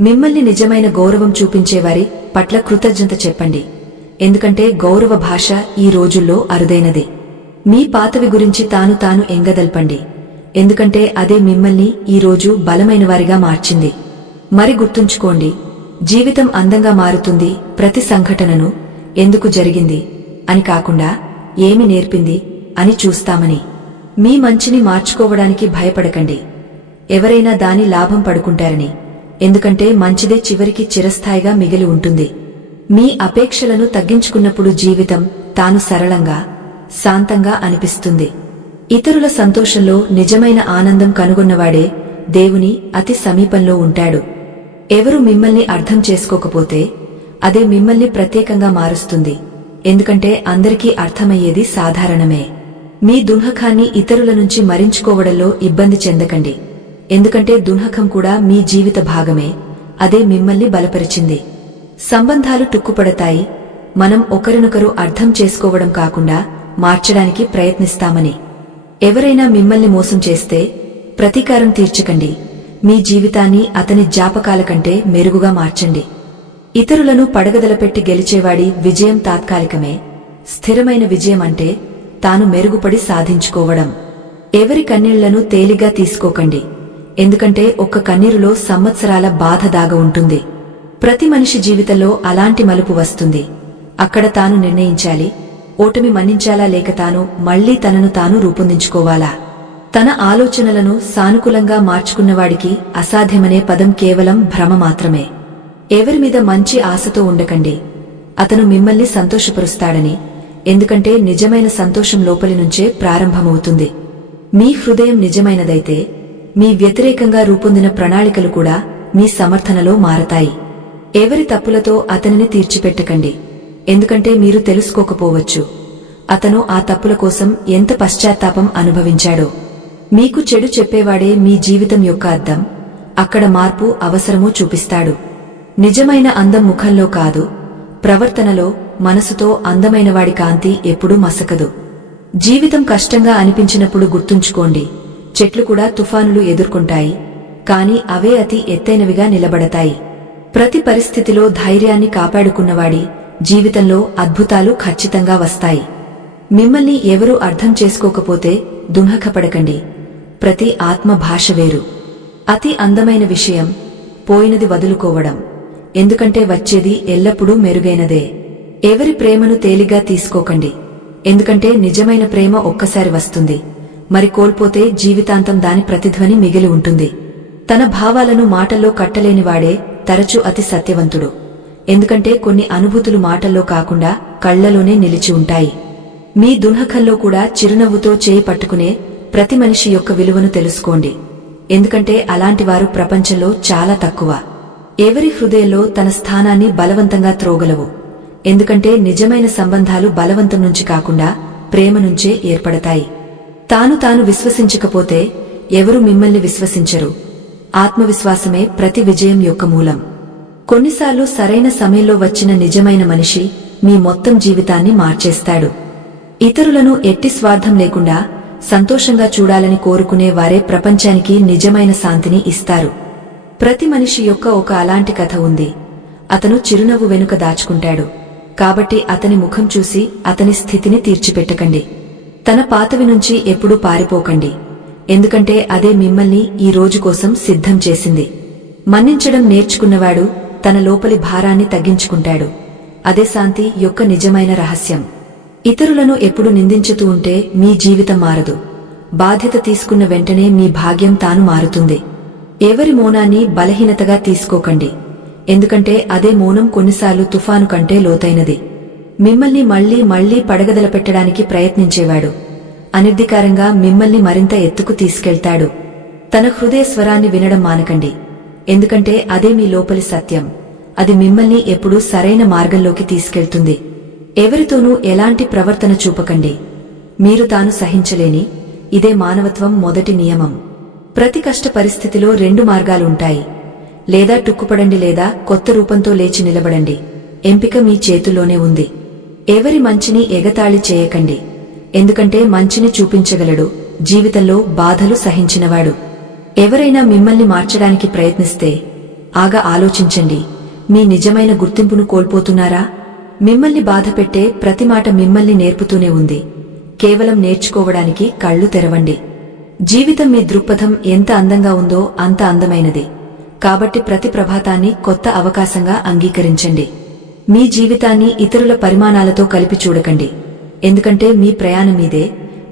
మిమ్మల్ని నిజమైన గౌరవం చూపించేవారి పట్ల కృతజ్ఞత చెప్పండి. ఎందుకంటే గౌరవ భాష ఈ రోజుల్లో అరుదైనది. మీ పాతవి గురించి తాను ఎంగదల్పండి. ఎందుకంటే అదే మిమ్మల్ని ఈ రోజు బలమైనవారిగా మార్చింది. మరి గుర్తుంచుకోండి, జీవితం అందంగా మారుతుంది ప్రతి సంఘటనను ఎందుకు జరిగింది అని కాకుండా ఏమి నేర్పింది అని చూస్తామని. మీ మంచిని మార్చుకోవడానికి భయపడకండి. ఎవరైనా దాని లాభం పడుకుంటారని. ఎందుకంటే మంచిదే చివరికి చిరస్థాయిగా మిగిలి ఉంటుంది. మీ అపేక్షలను తగ్గించుకున్నప్పుడు జీవితం తాను సరళంగా, శాంతంగా అనిపిస్తుంది. ఇతరుల సంతోషంలో నిజమైన ఆనందం కనుగొన్నవాడే దేవుని అతి సమీపంలో ఉంటాడు. ఎవరు మిమ్మల్ని అర్థం చేసుకోకపోతే అదే మిమ్మల్ని ప్రత్యేకంగా మారుస్తుంది. ఎందుకంటే అందరికీ అర్థమయ్యేది సాధారణమే. మీ దున్హకాన్ని ఇతరుల నుంచి మరించుకోవడంలో ఇబ్బంది చెందకండి. ఎందుకంటే దున్హకం కూడా మీ జీవిత భాగమే, అదే మిమ్మల్ని బలపరిచింది. సంబంధాలు టుక్కుపడతాయి మనం ఒకరినొకరు అర్థం చేసుకోవడం కాకుండా మార్చడానికి ప్రయత్నిస్తామని. ఎవరైనా మిమ్మల్ని మోసం చేస్తే ప్రతీకారం తీర్చకండి. మీ జీవితాన్ని అతని జ్ఞాపకాల కంటే మెరుగుగా మార్చండి. ఇతరులను పడగదలపెట్టి గెలిచేవాడి విజయం తాత్కాలికమే. స్థిరమైన విజయం అంటే తాను మెరుగుపడి సాధించుకోవడం. ఎవరి కన్నీళ్లను తేలిగా తీసుకోకండి. ఎందుకంటే ఒక్క కన్నీరులో సంవత్సరాల బాధ దాగ ఉంటుంది. ప్రతి మనిషి జీవితంలో అలాంటి మలుపు వస్తుంది. అక్కడ తాను నిర్ణయించాలి, ఓటమి మన్నించాలా లేక తాను మళ్లీ తనను తాను రూపొందించుకోవాలా. తన ఆలోచనలను సానుకూలంగా మార్చుకున్నవాడికి అసాధ్యమనే పదం కేవలం భ్రమ మాత్రమే. ఎవరిమీద మంచి ఆశతో ఉండకండి. అతను మిమ్మల్ని సంతోషపరుస్తాడని. ఎందుకంటే నిజమైన సంతోషం లోపలి నుంచే ప్రారంభమవుతుంది. మీ హృదయం నిజమైనదైతే మీ వ్యతిరేకంగా రూపొందిన ప్రణాళికలు కూడా మీ సమర్థనలో మారతాయి. ఎవరి తప్పులతో అతనిని తీర్చిపెట్టకండి. ఎందుకంటే మీరు తెలుసుకోకపోవచ్చు అతను ఆ తప్పుల కోసం ఎంత పశ్చాత్తాపం అనుభవించాడో. మీకు చెడు చెప్పేవాడే మీ జీవితం యొక్క అద్దం. అక్కడ మార్పు అవసరమో చూపిస్తాడు. నిజమైన అందం ముఖంలో కాదు, ప్రవర్తనలో, మనసుతో అందమైనవాడి కాంతి ఎప్పుడూ మసకదు. జీవితం కష్టంగా అనిపించినప్పుడు గుర్తుంచుకోండి, చెట్లు కూడా తుఫానులు ఎదుర్కొంటాయి, కాని అవే అతి ఎత్తైనవిగా నిలబడతాయి. ప్రతి పరిస్థితిలో ధైర్యాన్ని కాపాడుకున్నవాడి జీవితంలో అద్భుతాలు ఖచ్చితంగా వస్తాయి. మిమ్మల్ని ఎవరూ అర్థం చేసుకోకపోతే దున్హఖపడకండి. ప్రతి ఆత్మ భాష వేరు. అతి అందమైన విషయం పోయినది వదులుకోవడం. ఎందుకంటే వచ్చేది ఎల్లప్పుడూ మెరుగైనదే. ఎవరి ప్రేమను తేలిగ్గా తీసుకోకండి. ఎందుకంటే నిజమైన ప్రేమ ఒక్కసారి వస్తుంది, మరి కోల్పోతే జీవితాంతం దాని ప్రతిధ్వని మిగిలి ఉంటుంది. తన భావాలను మాటల్లో కట్టలేనివాడే తరచూ అతి సత్యవంతుడు. ఎందుకంటే కొన్ని అనుభూతులు మాటల్లో కాకుండా కళ్లలోనే నిలిచి ఉంటాయి. మీ దున్హఖంలో కూడా చిరునవ్వుతో చేయి పట్టుకునే ప్రతి మనిషి యొక్క విలువను తెలుసుకోండి. ఎందుకంటే అలాంటివారు ప్రపంచంలో చాలా తక్కువ. ఎవరి హృదయంలో తన స్థానాన్ని బలవంతంగా త్రోగలవు. ఎందుకంటే నిజమైన సంబంధాలు బలవంతం నుంచి కాకుండా ప్రేమ నుంచే ఏర్పడతాయి. తాను విశ్వసించకపోతే ఎవరు మిమ్మల్ని విశ్వసించరు. ఆత్మవిశ్వాసమే ప్రతి విజయం యొక్క మూలం. కొన్నిసార్లు సరైన సమయంలో వచ్చిన నిజమైన మనిషి మీ మొత్తం జీవితాన్ని మార్చేస్తాడు. ఇతరులను ఎట్టి స్వార్థం లేకుండా సంతోషంగా చూడాలని కోరుకునే వారే ప్రపంచానికి నిజమైన శాంతిని ఇస్తారు. ప్రతి మనిషి యొక్క ఒక అలాంటి కథ ఉంది. అతను చిరునవ్వు వెనుక దాచుకుంటాడు. కాబట్టి అతని ముఖం చూసి అతని స్థితిని తీర్చిపెట్టకండి. తన పాతవి నుంచి ఎప్పుడూ పారిపోకండి. ఎందుకంటే అదే మిమ్మల్ని ఈ రోజు కోసం సిద్ధం చేసింది. మన్నించడం నేర్చుకున్నవాడు తన లోపలి భారాన్ని తగ్గించుకుంటాడు. అదే శాంతి యొక్క నిజమైన రహస్యం. ఇతరులను ఎప్పుడు నిందించుతూ ఉంటే మీ జీవితం మారదు. బాధ్యత తీసుకున్న వెంటనే మీ భాగ్యం తాను మారుతుంది. ఎవరి మౌనాన్ని బలహీనతగా తీసుకోకండి. ఎందుకంటే అదే మౌనం కొన్నిసార్లు తుఫాను కంటే లోతైనది. మిమ్మల్ని మళ్లీ పడగదల పెట్టడానికి ప్రయత్నించేవాడు అనిర్ధికారంగా మిమ్మల్ని మరింత ఎత్తుకు తీసుకెళ్తాడు. తన హృదయ స్వరాన్ని వినడం మానకండి. ఎందుకంటే అదే మీ లోపలి సత్యం. అది మిమ్మల్ని ఎప్పుడూ సరైన మార్గంలోకి తీసుకెళ్తుంది. ఎవరితోనూ ఎలాంటి ప్రవర్తన చూపకండి. మీరు తాను సహించలేని. ఇదే మానవత్వం మొదటి నియమం. ప్రతి కష్ట పరిస్థితిలో రెండు మార్గాలుంటాయి. లేదా టుక్కుపడండి లేదా కొత్త రూపంతో లేచి నిలబడండి. ఎంపిక మీ చేతుల్లోనే ఉంది. ఎవరి మంచిని ఎగతాళి చేయకండి. ఎందుకంటే మంచిని చూపించగలడు జీవితంలో బాధలు సహించినవాడు. ఎవరైనా మిమ్మల్ని మార్చడానికి ప్రయత్నిస్తే ఆగా ఆలోచించండి. మీ నిజమైన గుర్తింపును కోల్పోతున్నారా? మిమ్మల్ని బాధపెట్టే ప్రతి మాట మిమ్మల్ని నేర్పుతూనే ఉంది. కేవలం నేర్చుకోవడానికి కళ్ళు తెరవండి. జీవితం మీ దృక్పథం ఎంత అందంగా ఉందో అంత అందమైనది. కాబట్టి ప్రతి ప్రభాతాన్ని కొత్త అవకాశంగా అంగీకరించండి. మీ జీవితాన్ని ఇతరుల పరిమాణాలతో కలిపి చూడకండి. ఎందుకంటే మీ ప్రయాణం మీదే.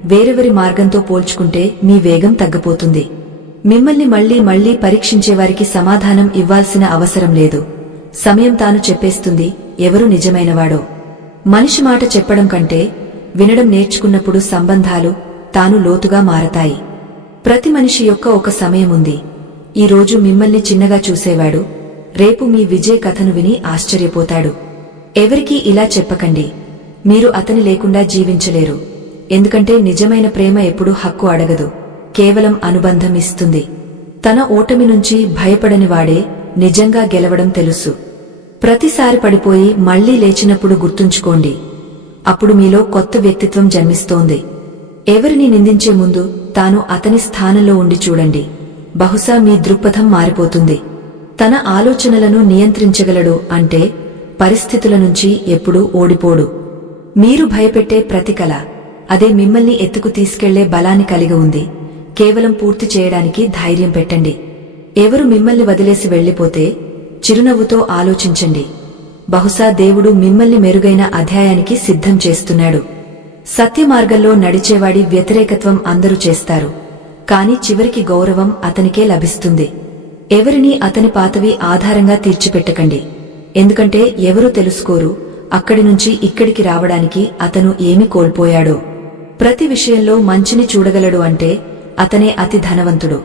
వేరెవరి మార్గంతో పోల్చుకుంటే మీ వేగం తగ్గిపోతుంది. మిమ్మల్ని మళ్లీ పరీక్షించేవారికి సమాధానం ఇవ్వాల్సిన అవసరం లేదు. సమయం తాను చెప్పేస్తుంది ఎవరు నిజమైనవాడో. మనిషి మాట చెప్పడం కంటే వినడం నేర్చుకున్నప్పుడు సంబంధాలు తాను లోతుగా మారతాయి. ప్రతి మనిషి యొక్క ఒక సమయం ఉంది. ఈ రోజు మిమ్మల్ని చిన్నగా చూసేవాడు రేపు మీ విజయ కథను విని ఆశ్చర్యపోతాడు. ఎవరికీ ఇలా చెప్పకండి. మీరు అతని లేకుండా జీవించలేరు. ఎందుకంటే నిజమైన ప్రేమ ఎప్పుడూ హక్కు అడగదు, కేవలం అనుబంధం ఇస్తుంది. తన ఓటమి నుంచి భయపడని వాడే నిజంగా గెలవడం తెలుసు. ప్రతిసారి పడిపోయి మళ్లీ లేచినప్పుడు గుర్తుంచుకోండి, అప్పుడు మీలో కొత్త వ్యక్తిత్వం జన్మిస్తోంది. ఎవరిని నిందించే ముందు తాను అతని స్థానంలో ఉండి చూడండి. బహుశా మీ దృక్పథం మారిపోతుంది. తన ఆలోచనలను నియంత్రించగలడు అంటే పరిస్థితుల నుంచి ఎప్పుడూ ఓడిపోడు. మీరు భయపెట్టే ప్రతి కల అదే మిమ్మల్ని ఎత్తుకు తీసుకెళ్లే బలాన్ని కలిగి ఉంది. కేవలం పూర్తి చేయడానికి ధైర్యం పెట్టండి. ఎవరు మిమ్మల్ని వదిలేసి వెళ్లిపోతే చిరునవ్వుతో ఆలోచించండి. బహుశా దేవుడు మిమ్మల్ని మెరుగైన అధ్యాయానికి సిద్ధం చేస్తున్నాడు. సత్యమార్గంలో నడిచేవాడి వ్యతిరేకత్వం అందరూ చేస్తారు, కాని చివరికి గౌరవం అతనికే లభిస్తుంది. ఎవరిని అతని పాతవి ఆధారంగా తీర్చిపెట్టకండి. ఎందుకంటే ఎవరూ తెలుసుకోరు అక్కడి నుంచి ఇక్కడికి రావడానికి అతను ఏమి కోల్పోయాడో. ప్రతి విషయంలో మంచిని చూడగలడు అంటే అతనే అతి ధనవంతుడు.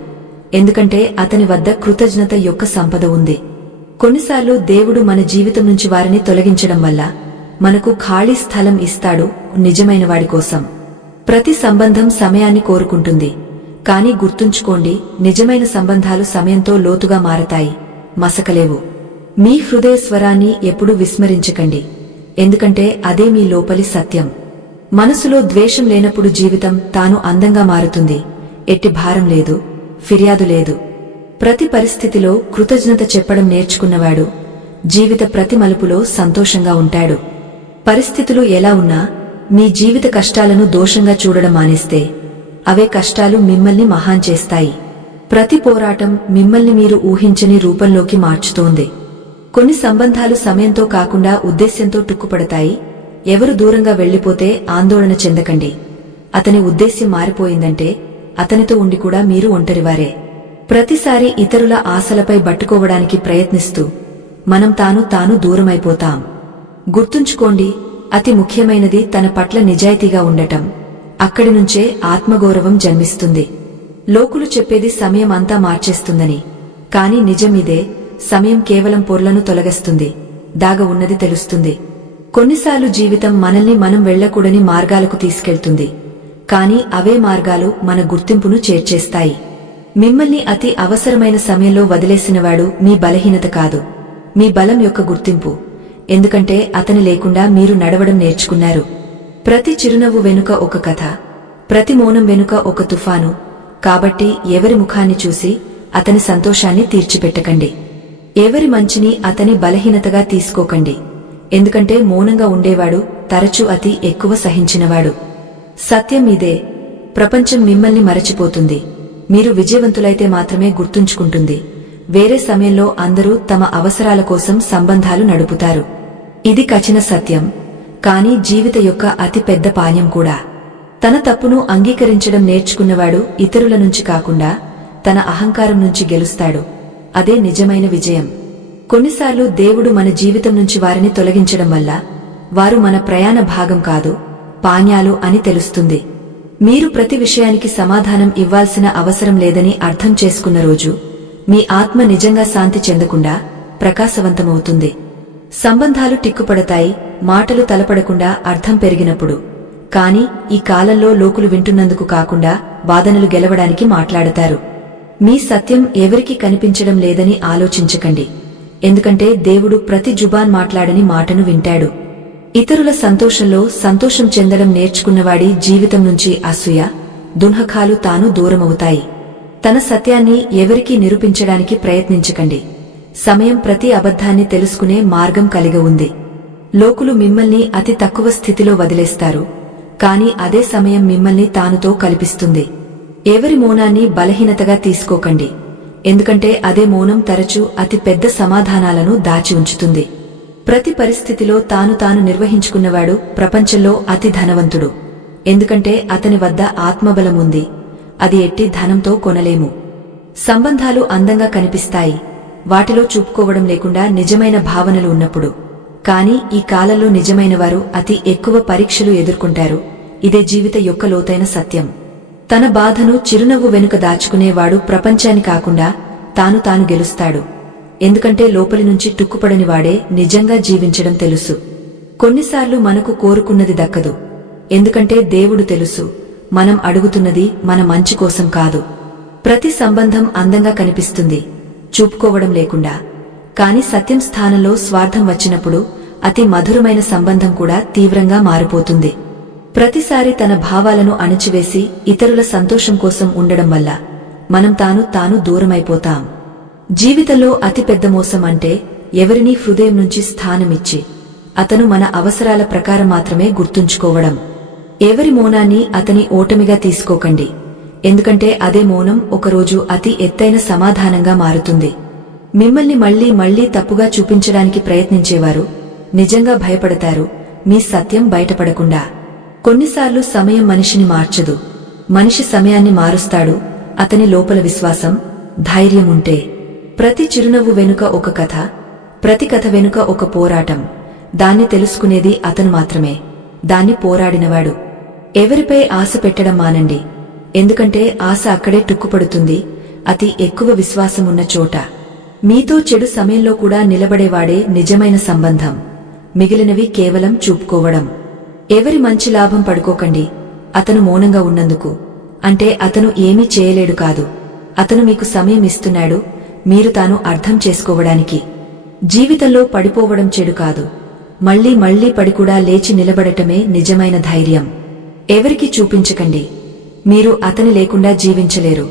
ఎందుకంటే అతని వద్ద కృతజ్ఞత యొక్క సంపద ఉంది. కొన్నిసార్లు దేవుడు మన జీవితం నుంచి వారిని తొలగించడం వల్ల మనకు ఖాళీ స్థలం ఇస్తాడు నిజమైన వాడి కోసం. ప్రతి సంబంధం సమయాన్ని కోరుకుంటుంది, కానీ గుర్తుంచుకోండి, నిజమైన సంబంధాలు సమయంతో లోతుగా మారతాయి, మసకలేవు. మీ హృదయ స్వరాన్ని ఎప్పుడూ విస్మరించకండి. ఎందుకంటే అదే మీ లోపలి సత్యం. మనసులో ద్వేషం లేనప్పుడు జీవితం తాను అందంగా మారుతుంది. ఎట్టి భారం లేదు, ఫిర్యాదు లేదు. ప్రతి పరిస్థితిలో కృతజ్ఞత చెప్పడం నేర్చుకున్నవాడు జీవిత ప్రతి మలుపులో సంతోషంగా ఉంటాడు. పరిస్థితులు ఎలా ఉన్నా మీ జీవిత కష్టాలను దోషంగా చూడడం మానేస్తే అవే కష్టాలు మిమ్మల్ని మహాన్ చేస్తాయి. ప్రతి పోరాటం మిమ్మల్ని మీరు ఊహించని రూపంలోకి మార్చుతోంది. కొన్ని సంబంధాలు సమయంతో కాకుండా ఉద్దేశ్యంతో టుక్కుపడతాయి. ఎవరు దూరంగా వెళ్లిపోతే ఆందోళన చెందకండి. అతని ఉద్దేశ్యం మారిపోయిందంటే అతనితో ఉండి కూడా మీరు ఒంటరివారే. ప్రతిసారి ఇతరుల ఆశలపై బట్టుకోవడానికి ప్రయత్నిస్తూ మనం తాను దూరమైపోతాం. గుర్తుంచుకోండి, అతి ముఖ్యమైనది తన పట్ల నిజాయితీగా ఉండటం. అక్కడి నుంచే ఆత్మగౌరవం జన్మిస్తుంది. లోకులు చెప్పేది సమయం అంతా మార్చేస్తుందని, కాని నిజం ఇదే. సమయం కేవలం పొరలను తొలగిస్తుంది, దాగ ఉన్నది తెలుస్తుంది. కొన్నిసార్లు జీవితం మనల్ని మనం వెళ్లకూడని మార్గాలకు తీసుకెళ్తుంది, కాని అవే మార్గాలు మన గుర్తింపును చేర్చేస్తాయి. మిమ్మల్ని అతి అవసరమైన సమయంలో వదిలేసినవాడు మీ బలహీనత కాదు, మీ బలం యొక్క గుర్తింపు. ఎందుకంటే అతని లేకుండా మీరు నడవడం నేర్చుకున్నారు. ప్రతి చిరునవ్వు వెనుక ఒక కథ, ప్రతి మౌనం వెనుక ఒక తుఫాను. కాబట్టి ఎవరి ముఖాన్ని చూసి అతని సంతోషాన్ని తీర్చిపెట్టకండి. ఎవరి మంచిని అతని బలహీనతగా తీసుకోకండి. ఎందుకంటే మౌనంగా ఉండేవాడు తరచూ అతి ఎక్కువ సహించినవాడు. సత్యం ఇదే, ప్రపంచం మిమ్మల్ని మరచిపోతుంది, మీరు విజయవంతులైతే మాత్రమే గుర్తుంచుకుంటుంది. వేరే సమయంలో అందరూ తమ అవసరాల కోసం సంబంధాలు నడుపుతారు. ఇది కఠిన సత్యం, కానీ జీవిత యొక్క అతి పెద్ద పాఠం కూడా. తన తప్పును అంగీకరించడం నేర్చుకున్నవాడు ఇతరుల నుంచి కాకుండా తన అహంకారం నుంచి గెలుస్తాడు. అదే నిజమైన విజయం. కొన్నిసార్లు దేవుడు మన జీవితం నుంచి వారిని తొలగించడం వల్ల వారు మన ప్రయాణ భాగం కాదు, పాణ్యాలు అని తెలుస్తుంది. మీరు ప్రతి విషయానికి సమాధానం ఇవ్వాల్సిన అవసరం లేదని అర్థం చేసుకున్న రోజు మీ ఆత్మ నిజంగా శాంతి చెందకుండా ప్రకాశవంతమవుతుంది. సంబంధాలు టిక్కుపడతాయి, మాటలు తలపడకుండా అర్థం పెరిగినప్పుడు. కాని ఈ కాలంలో లోకులు వింటున్నందుకు కాకుండా వాదనలు గెలవడానికి మాట్లాడతారు. మీ సత్యం ఎవరికీ కనిపించడం లేదని ఆలోచించకండి, ఎందుకంటే దేవుడు ప్రతి జుబాన్ మాట్లాడని మాటను వింటాడు. ఇతరుల సంతోషంలో సంతోషం చెందడం నేర్చుకున్నవాడి జీవితం నుంచి అసూయ, దున్హకాలు తాను దూరమవుతాయి. తన సత్యాన్ని ఎవరికీ నిరూపించడానికి ప్రయత్నించకండి. సమయం ప్రతి అబద్ధాన్ని తెలుసుకునే మార్గం కలిగి ఉంది. లోకులు మిమ్మల్ని అతి తక్కువ స్థితిలో వదిలేస్తారు, కాని అదే సమయం మిమ్మల్ని తానుతో కల్పిస్తుంది. ఎవరి మౌనాన్ని బలహీనతగా తీసుకోకండి, ఎందుకంటే అదే మౌనం తరచూ అతి పెద్ద సమాధానాలను దాచి ఉంచుతుంది. ప్రతి పరిస్థితిలో తాను నిర్వహించుకున్నవాడు ప్రపంచంలో అతి ధనవంతుడు, ఎందుకంటే అతని వద్ద ఆత్మబలం ఉంది. అది ఎట్టి ధనంతో కొనలేము. సంబంధాలు అందంగా కనిపిస్తాయి, వాటిలో చూపుకోవడం లేకుండా నిజమైన భావనలు ఉన్నప్పుడు. కాని ఈ కాలంలో నిజమైనవారు అతి ఎక్కువ పరీక్షలు ఎదుర్కొంటారు. ఇదే జీవిత యొక్క లోతైన సత్యం. తన బాధను చిరునవ్వు వెనుక దాచుకునేవాడు ప్రపంచాన్ని కాకుండా తాను గెలుస్తాడు. ఎందుకంటే లోపలి నుంచి టుక్కుపడని వాడే నిజంగా జీవించడం తెలుసు. కొన్నిసార్లు మనకు కోరుకున్నది దక్కదు, ఎందుకంటే దేవుడు తెలుసు మనం అడుగుతున్నది మన మంచి కోసం కాదు. ప్రతి సంబంధం అందంగా కనిపిస్తుంది చూపుకోవడం లేకుండా, కాని సత్యం స్థానంలో స్వార్థం వచ్చినప్పుడు అతి మధురమైన సంబంధం కూడా తీవ్రంగా మారిపోతుంది. ప్రతిసారి తన భావాలను అణచివేసి ఇతరుల సంతోషం కోసం ఉండడం వల్ల మనం తాను దూరమైపోతాం. జీవితంలో అతిపెద్ద మోసం అంటే ఎవరినీ హృదయం నుంచి స్థానమిచ్చి అతను మన అవసరాల ప్రకారం మాత్రమే గుర్తుంచుకోవడం. ఎవరి మౌనాన్ని అతని ఓటమిగా తీసుకోకండి, ఎందుకంటే అదే మౌనం ఒకరోజు అతి ఎత్తైన సమాధానంగా మారుతుంది. మిమ్మల్ని మళ్లీ తప్పుగా చూపించడానికి ప్రయత్నించేవారు నిజంగా భయపడతారు, మీ సత్యం బయటపడకుండా. కొన్నిసార్లు సమయం మనిషిని మార్చదు, మనిషి సమయాన్ని మారుస్తాడు. అతని లోపల విశ్వాసం, ధైర్యం ఉంటే. ప్రతి చిరునవ్వు వెనుక ఒక కథ, ప్రతి కథ వెనుక ఒక పోరాటం. దాన్ని తెలుసుకునేది అతను మాత్రమే, దాన్ని పోరాడినవాడు. ఎవరిపై ఆశ పెట్టడం మానండి, ఎందుకంటే ఆశ అక్కడే టుక్కుపడుతుంది, అతి ఎక్కువ విశ్వాసమున్న చోట. మీతో చెడు సమయంలో కూడా నిలబడేవాడే నిజమైన సంబంధం, మిగిలినవి కేవలం చూపుకోవడం. ఎవరి మంచి లాభం పడుకోకండి. అతను మౌనంగా ఉన్నందుకు అంటే అతను ఏమీ చేయలేడు కాదు, అతను మీకు సమయం ఇస్తున్నాడు, మీరు తాను అర్థం చేసుకోవడానికి. జీవితంలో పడిపోవడం చెడు కాదు, మళ్లీ పడి కూడా లేచి నిలబడటమే నిజమైన ధైర్యం. ఎవరికి చూపించకండి, మీరు అతని లేకుండా జీవించలేరు,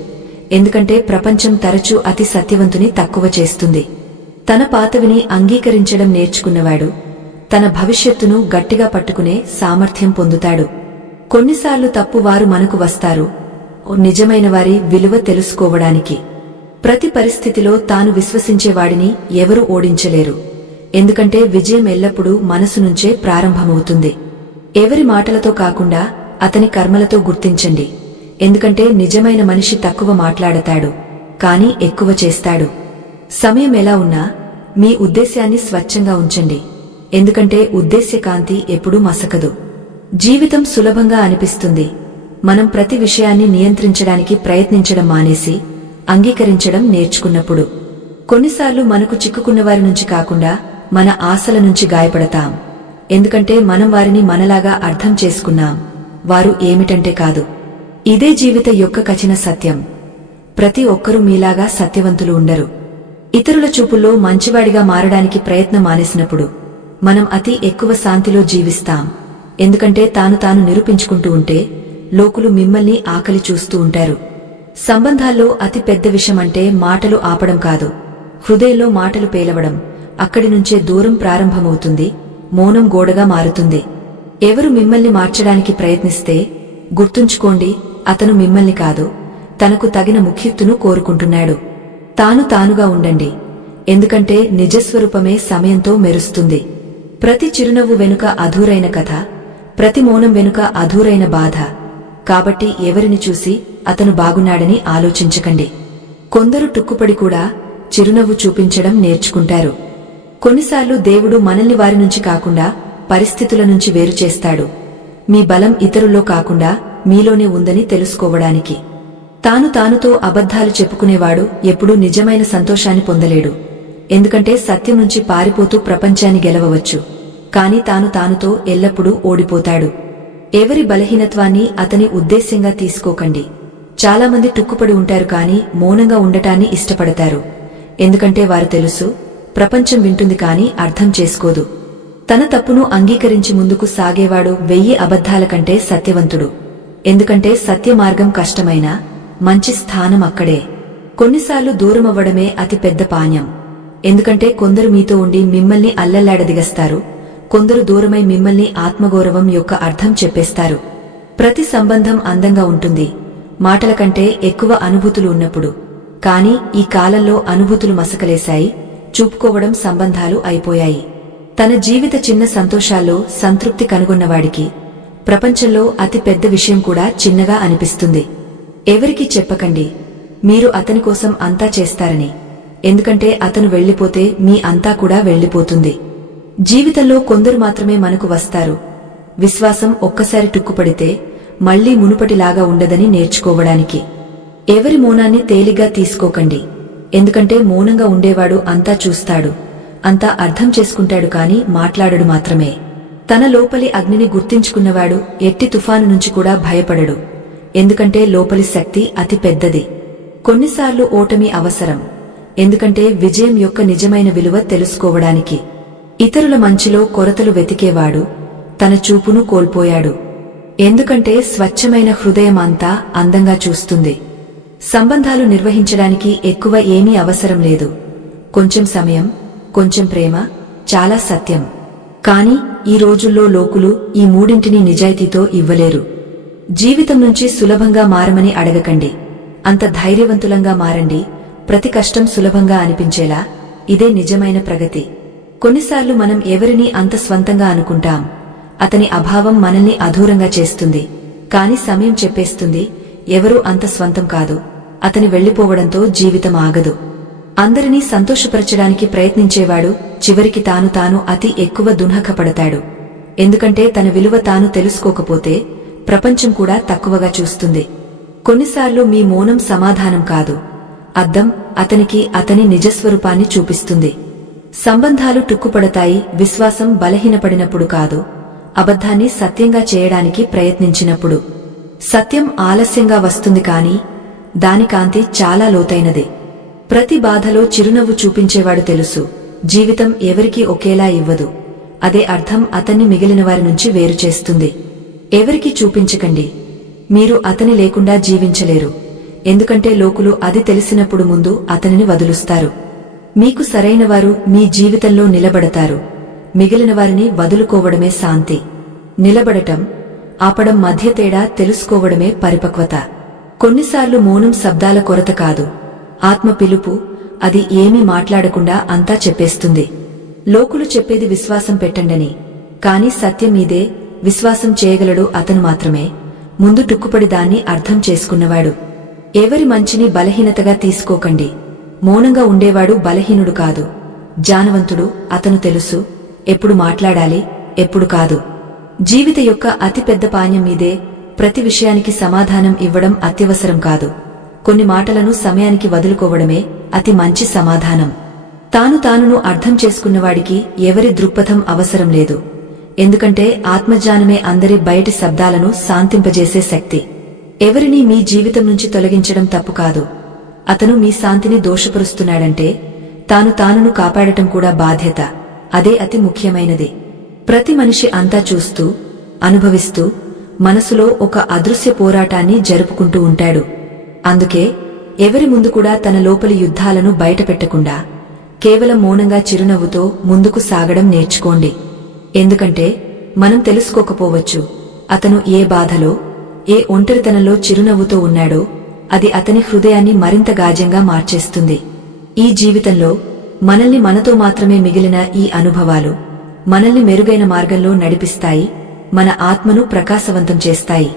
ఎందుకంటే ప్రపంచం తరచూ అతి సత్యవంతుని తక్కువ చేస్తుంది. తన పాతవిని అంగీకరించడం నేర్చుకున్నవాడు తన భవిష్యత్తును గట్టిగా పట్టుకునే సామర్థ్యం పొందుతాడు. కొన్నిసార్లు తప్పు వారు మనకు వస్తారు, నిజమైన వారి విలువ తెలుసుకోవడానికి. ప్రతి పరిస్థితిలో తాను విశ్వసించేవాడిని ఎవరూ ఓడించలేరు, ఎందుకంటే విజయం ఎల్లప్పుడూ మనసు నుంచే ప్రారంభమవుతుంది. ఎవరి మాటలతో కాకుండా అతని కర్మలతో గుర్తించండి, ఎందుకంటే నిజమైన మనిషి తక్కువ మాట్లాడతాడు, కాని ఎక్కువ చేస్తాడు. సమయం ఎలా ఉన్నా మీ ఉద్దేశ్యాన్ని స్వచ్ఛంగా ఉంచండి, ఎందుకంటే ఉద్దేశ్యకాంతి ఎప్పుడూ మసకదు. జీవితం సులభంగా అనిపిస్తుంది మనం ప్రతి విషయాన్ని నియంత్రించడానికి ప్రయత్నించడం మానేసి అంగీకరించడం నేర్చుకున్నప్పుడు. కొన్నిసార్లు మనకు చిక్కుకున్నవారి నుంచి కాకుండా మన ఆశల నుంచి గాయపడతాం, ఎందుకంటే మనం వారిని మనలాగా అర్థం చేసుకున్నాం. వారు ఏమిటంటే కాదు. ఇదే జీవిత యొక్క కఠిన సత్యం. ప్రతి ఒక్కరూ మీలాగా సత్యవంతులు ఉండరు. ఇతరుల చూపుల్లో మంచివాడిగా మారడానికి ప్రయత్నం మానేసినప్పుడు మనం అతి ఎక్కువ శాంతిలో జీవిస్తాం. ఎందుకంటే తాను నిరూపించుకుంటూ ఉంటే లోకులు మిమ్మల్ని ఆకలి చూస్తూ ఉంటారు. సంబంధాల్లో అతి పెద్ద విషయమంటే మాటలు ఆపడం కాదు, హృదయంలో మాటలు పేలవడం. అక్కడి నుంచే దూరం ప్రారంభమవుతుంది, మౌనం గోడగా మారుతుంది. ఎవరు మిమ్మల్ని మార్చడానికి ప్రయత్నిస్తే గుర్తుంచుకోండి, అతను మిమ్మల్ని కాదు, తనకు తగిన ముఖ్యత్తును కోరుకుంటున్నాడు. తానుగా ఉండండి, ఎందుకంటే నిజస్వరూపమే సమయంతో మెరుస్తుంది. ప్రతి చిరునవ్వు వెనుక అధూరైన కథ, ప్రతి మౌనం వెనుక అధూరైన బాధ. కాబట్టి ఎవరిని చూసి అతను బాగున్నాడని ఆలోచించకండి. కొందరు టుక్కుపడి కూడా చిరునవ్వు చూపించడం నేర్చుకుంటారు. కొన్నిసార్లు దేవుడు మనల్ని వారి నుంచి కాకుండా పరిస్థితుల నుంచి వేరు చేస్తాడు. మీ బలం ఇతరుల్లో కాకుండా మీలోనే ఉందని తెలుసుకోవడానికి. తానుతో అబద్ధాలు చెప్పుకునేవాడు ఎప్పుడూ నిజమైన సంతోషాన్ని పొందలేడు. ఎందుకంటే సత్యం నుంచి పారిపోతూ ప్రపంచాన్ని గెలవవచ్చు, కాని తానుతో ఎల్లప్పుడూ ఓడిపోతాడు. ఎవరి బలహీనత్వాన్ని అతని ఉద్దేశ్యంగా తీసుకోకండి. చాలామంది టుక్కుపడి ఉంటారు కాని మౌనంగా ఉండటాన్ని ఇష్టపడతారు. ఎందుకంటే వారు తెలుసు, ప్రపంచం వింటుంది కాని అర్థం చేసుకోదు. తన తప్పును అంగీకరించి ముందుకు సాగేవాడు 1000 అబద్ధాల కంటే సత్యవంతుడు. ఎందుకంటే సత్య మార్గం కష్టమైన మంచి స్థానం అక్కడే. కొన్నిసార్లు దూరమవ్వడమే అతి పెద్ద పాణ్యం. ఎందుకంటే కొందరు మీతో ఉండి మిమ్మల్ని అల్లల్లాడదిగస్తారు, కొందరు దూరమై మిమ్మల్ని ఆత్మగౌరవం యొక్క అర్థం చెప్పేస్తారు. ప్రతి సంబంధం అందంగా ఉంటుంది మాటల కంటే ఎక్కువ అనుభూతులు ఉన్నప్పుడు. కాని ఈ కాలంలో అనుభూతులు మసకలేశాయి, చూపుకోవడం సంబంధాలు అయిపోయాయి. తన జీవిత చిన్న సంతోషాల్లో సంతృప్తి కనుగొన్నవాడికి ప్రపంచంలో అతి పెద్ద విషయం కూడా చిన్నగా అనిపిస్తుంది. ఎవరికీ చెప్పకండి మీరు అతని కోసం అంతా చేస్తారని, ఎందుకంటే అతను వెళ్లిపోతే మీ అంతా కూడా వెళ్లిపోతుంది. జీవితంలో కొందరు మాత్రమే మనకు వస్తారు. విశ్వాసం ఒక్కసారి టుక్కుపడితే మళ్లీ మునుపటిలాగా ఉండదని నేర్చుకోవడానికి. ఎవరి మౌనాన్ని తేలిగ్గా తీసుకోకండి, ఎందుకంటే మౌనంగా ఉండేవాడు అంతా చూస్తాడు, అంతా అర్థం చేసుకుంటాడు కాని మాట్లాడడు మాత్రమే. తన లోపలి అగ్నిని గుర్తించుకున్నవాడు ఎట్టి తుఫాను నుంచి కూడా భయపడడు. ఎందుకంటే లోపలి శక్తి అతి పెద్దది. కొన్నిసార్లు ఓటమి అవసరం, ఎందుకంటే విజయం యొక్క నిజమైన విలువ తెలుసుకోవడానికి. ఇతరుల మంచిలో కొరతలు వెతికేవాడు తన చూపును కోల్పోయాడు. ఎందుకంటే స్వచ్ఛమైన హృదయం అంతా అందంగా చూస్తుంది. సంబంధాలు నిర్వహించడానికి ఎక్కువ ఏమీ అవసరం లేదు. కొంచెం సమయం, కొంచెం ప్రేమ, చాలా సత్యం. కాని ఈ రోజుల్లో లోకులు ఈ మూడింటిని నిజాయితీతో ఇవ్వలేరు. జీవితం నుంచి సులభంగా మారమని అడగకండి, అంత ధైర్యవంతులంగా మారండి. ప్రతి కష్టం సులభంగా అనిపించేలా. ఇదే నిజమైన ప్రగతి. కొన్నిసార్లు మనం ఎవరిని అంత స్వంతంగా అనుకుంటాం, అతని అభావం మనల్ని అధూరంగా చేస్తుంది. కాని సమయం చెప్పేస్తుంది, ఎవరూ అంత స్వంతం కాదు. అతని వెళ్లిపోవడంతో జీవితం ఆగదు. అందరినీ సంతోషపరచడానికి ప్రయత్నించేవాడు చివరికి తాను అతి ఎక్కువ దున్హకపడతాడు. ఎందుకంటే తన విలువ తాను తెలుసుకోకపోతే ప్రపంచం కూడా తక్కువగా చూస్తుంది. కొన్నిసార్లు మీ మౌనం సమాధానం కాదు, అద్దం అతనికి అతని నిజస్వరూపాన్ని చూపిస్తుంది. సంబంధాలు టుక్కుపడతాయి విశ్వాసం బలహీనపడినప్పుడు కాదు, అబద్ధాన్ని సత్యంగా చేయడానికి ప్రయత్నించినప్పుడు. సత్యం ఆలస్యంగా వస్తుంది కాని దాని కాంతి చాలా లోతైనది. ప్రతి బాధలో చిరునవ్వు చూపించేవాడు తెలుసు, జీవితం ఎవరికీ ఒకేలా ఇవ్వదు. అదే అర్థం అతన్ని మిగిలిన వారి నుంచి వేరు చేస్తుంది. ఎవరికీ చూపించకండి, మీరు అతని లేకుండా జీవించలేరు. ఎందుకంటే లోకులు అది తెలిసినప్పుడు ముందు అతనిని వదులుస్తారు. మీకు సరైనవారు మీ జీవితంలో నిలబడతారు, మిగిలిన వారిని వదులుకోవడమే శాంతి. నిలబడటం, ఆపడం మధ్య తేడా తెలుసుకోవడమే పరిపక్వత. కొన్నిసార్లు మౌనం శబ్దాల కొరత కాదు, ఆత్మ పిలుపు. అది ఏమీ మాట్లాడకుండా అంతా చెప్పేస్తుంది. లోకులు చెప్పేది విశ్వాసం పెట్టండని, కాని సత్యం మీదే. విశ్వాసం చేయగలడు అతను మాత్రమే, ముందు టుక్కుపడి దాన్ని అర్థం చేసుకున్నవాడు. ఎవరి మంచిని బలహీనతగా తీసుకోకండి. మౌనంగా ఉండేవాడు బలహీనుడు కాదు, జానవంతుడు. అతను తెలుసు ఎప్పుడు మాట్లాడాలి, ఎప్పుడు కాదు. జీవిత యొక్క అతి పెద్ద పాణ్యం మీదే. ప్రతి విషయానికి సమాధానం ఇవ్వడం అత్యవసరం కాదు. కొన్ని మాటలను సమయానికి వదులుకోవడమే అతి మంచి సమాధానం. తానును అర్థం చేసుకున్నవాడికి ఎవరి దృక్పథం అవసరం లేదు. ఎందుకంటే ఆత్మజ్ఞానమే అందరి బయటి శబ్దాలను శాంతింపజేసే శక్తి. ఎవరినీ మీ జీవితం నుంచి తొలగించడం తప్పు కాదు. అతను మీ శాంతిని దోషపరుస్తున్నాడంటే తానును కాపాడటం కూడా బాధ్యత. అదే అతి ముఖ్యమైనది. ప్రతి మనిషి అంతా చూస్తూ, అనుభవిస్తూ మనసులో ఒక అదృశ్య పోరాటాన్ని జరుపుకుంటూ ఉంటాడు. అందుకే ఎవరి ముందు కూడా తన లోపలి యుద్ధాలను బయటపెట్టకుండా కేవలం మౌనంగా చిరునవ్వుతో ముందుకు సాగడం నేర్చుకోండి. ఎందుకంటే మనం తెలుసుకోకపోవచ్చు, అతను ఏ బాధలో, ఏ ఒంటరితనంలో చిరునవ్వుతో ఉన్నాడో అది అతని హృదయాన్ని మరింత గాజ్యంగా మార్చేస్తుంది. ఈ జీవితంలో మనల్ని మనతో మాత్రమే మిగిలిన ఈ అనుభవాలు మనల్ని మెరుగైన మార్గంలో నడిపిస్తాయి, మన ఆత్మను ప్రకాశవంతం చేస్తాయి.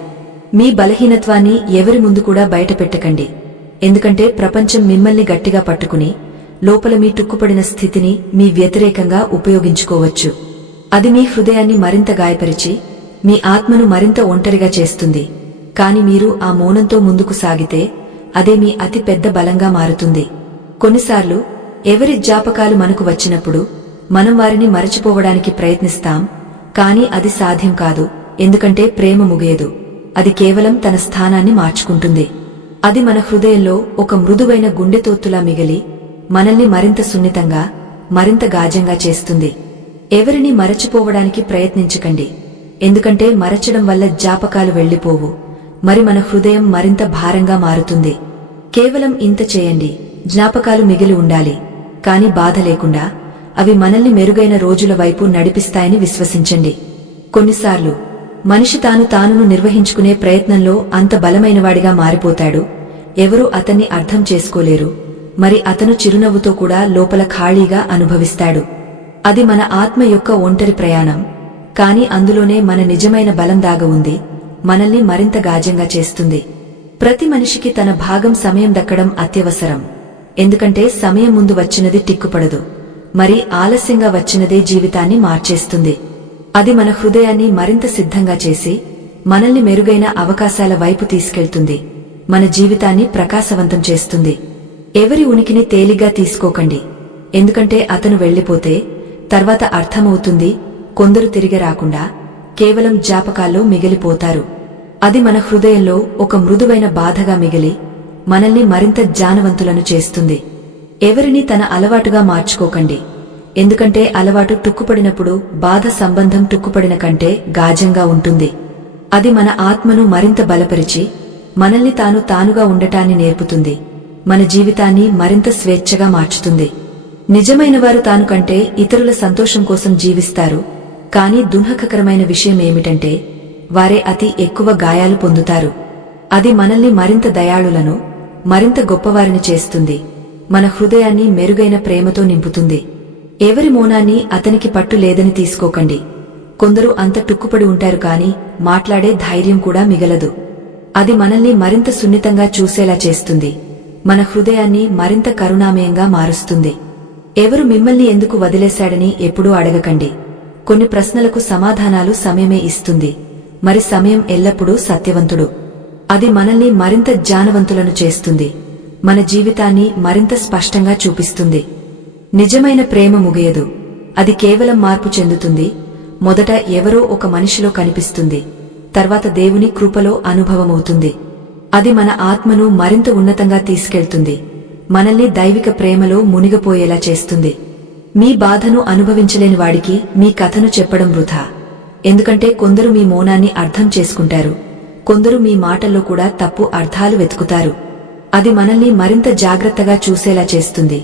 మీ బలహీనత్వాన్ని ఎవరి ముందు కూడా బయటపెట్టకండి. ఎందుకంటే ప్రపంచం మిమ్మల్ని గట్టిగా పట్టుకుని లోపల మీ టుక్కుపడిన స్థితిని మీ వ్యతిరేకంగా ఉపయోగించుకోవచ్చు. అది మీ హృదయాన్ని మరింత గాయపరిచి మీ ఆత్మను మరింత ఒంటరిగా చేస్తుంది. కాని మీరు ఆ మౌనంతో ముందుకు సాగితే అదే మీ అతి పెద్ద బలంగా మారుతుంది. కొన్నిసార్లు ఎవరి జ్ఞాపకాలు మనకు వచ్చినప్పుడు మనం వారిని మరచిపోవడానికి ప్రయత్నిస్తాం, కాని అది సాధ్యం కాదు. ఎందుకంటే ప్రేమ ముగియదు, అది కేవలం తన స్థానాన్ని మార్చుకుంటుంది. అది మన హృదయంలో ఒక మృదువైన గుండెతోత్తులా మిగిలి మనల్ని మరింత సున్నితంగా, మరింత గాజ్యంగా చేస్తుంది. ఎవరిని మరచిపోవడానికి ప్రయత్నించకండి. ఎందుకంటే మరచడం వల్ల జ్ఞాపకాలు వెళ్లిపోవు, మరి మన హృదయం మరింత భారంగా మారుతుంది. కేవలం ఇంత చేయండి, జ్ఞాపకాలు మిగిలి ఉండాలి, కాని బాధ లేకుండా. అవి మనల్ని మెరుగైన రోజుల వైపు నడిపిస్తాయని విశ్వసించండి. కొన్నిసార్లు మనిషి తానును నిర్వహించుకునే ప్రయత్నంలో అంత బలమైనవాడిగా మారిపోతాడు, ఎవరూ అతన్ని అర్థం చేసుకోలేరు. మరి అతను చిరునవ్వుతో కూడా లోపల ఖాళీగా అనుభవిస్తాడు. అది మన ఆత్మ యొక్క ఒంటరి ప్రయాణం, కాని అందులోనే మన నిజమైన బలం దాగి ఉంది, మనల్ని మరింత గాజ్యంగా చేస్తుంది. ప్రతి మనిషికి తన భాగం సమయం దక్కడం అత్యవసరం. ఎందుకంటే సమయం ముందు వచ్చినది టిక్కుపడదు, మరి ఆలస్యంగా వచ్చినదే జీవితాన్ని మార్చేస్తుంది. అది మన హృదయాన్ని మరింత సిద్ధంగా చేసి మనల్ని మెరుగైన అవకాశాల వైపు తీసుకెళ్తుంది, మన జీవితాన్ని ప్రకాశవంతం చేస్తుంది. ఎవరి ఉనికిని తేలిగ్గా తీసుకోకండి. ఎందుకంటే అతను వెళ్లిపోతే తర్వాత అర్థమవుతుంది, కొందరు తిరిగి రాకుండా కేవలం జ్ఞాపకాల్లో మిగిలిపోతారు. అది మన హృదయంలో ఒక మృదువైన బాధగా మిగిలి మనల్ని మరింత జ్ఞానవంతులను చేస్తుంది. ఎవరిని తన అలవాటుగా మార్చుకోకండి. ఎందుకంటే అలవాటు టుక్కుపడినప్పుడు బాధ సంబంధం టుక్కుపడిన కంటే గాజ్యంగా ఉంటుంది. అది మన ఆత్మను మరింత బలపరిచి మనల్ని తానుగా ఉండటాన్ని నేర్పుతుంది, మన జీవితాన్ని మరింత స్వేచ్ఛగా మార్చుతుంది. నిజమైనవారు తాను కంటే ఇతరుల సంతోషం కోసం జీవిస్తారు, కాని దుఃఖకరమైన విషయం ఏమిటంటే వారే అతి ఎక్కువ గాయాలు పొందుతారు. అది మనల్ని మరింత దయాళులను, మరింత గొప్పవారిని చేస్తుంది, మన హృదయాన్ని మెరుగైన ప్రేమతో నింపుతుంది. ఎవరి మౌనాన్ని అతనికి పట్టు లేదని తీసుకోకండి. కొందరు అంత టుక్కుపడి ఉంటారు, కాని మాట్లాడే ధైర్యం కూడా మిగలదు. అది మనల్ని మరింత సున్నితంగా చూసేలా చేస్తుంది, మన హృదయాన్ని మరింత కరుణామయంగా మారుస్తుంది. ఎవరు మిమ్మల్ని ఎందుకు వదిలేశాడని ఎప్పుడూ అడగకండి. కొన్ని ప్రశ్నలకు సమాధానాలు సమయమే ఇస్తుంది, మరి సమయం ఎల్లప్పుడూ సత్యవంతుడు. అది మనల్ని మరింత జ్ఞానవంతులను చేస్తుంది, మన జీవితాన్ని మరింత స్పష్టంగా చూపిస్తుంది. నిజమైన ప్రేమ ముగియదు, అది కేవలం మార్పు చెందుతుంది. మొదట ఎవరో ఒక మనిషిలో కనిపిస్తుంది, తర్వాత దేవుని కృపలో అనుభవమవుతుంది. అది మన ఆత్మను మరింత ఉన్నతంగా తీసుకెళ్తుంది, మనల్ని దైవిక ప్రేమలో మునిగిపోయేలా చేస్తుంది. మీ బాధను అనుభవించలేని వాడికి మీ కథను చెప్పడం వృథా. ఎందుకంటే కొందరు మీ మౌనాన్ని అర్థం చేసుకుంటారు, కొందరు మీ మాటల్లో కూడా తప్పు అర్థాలు వెతుకుతారు. అది మనల్ని మరింత జాగ్రత్తగా చూసేలా చేస్తుంది,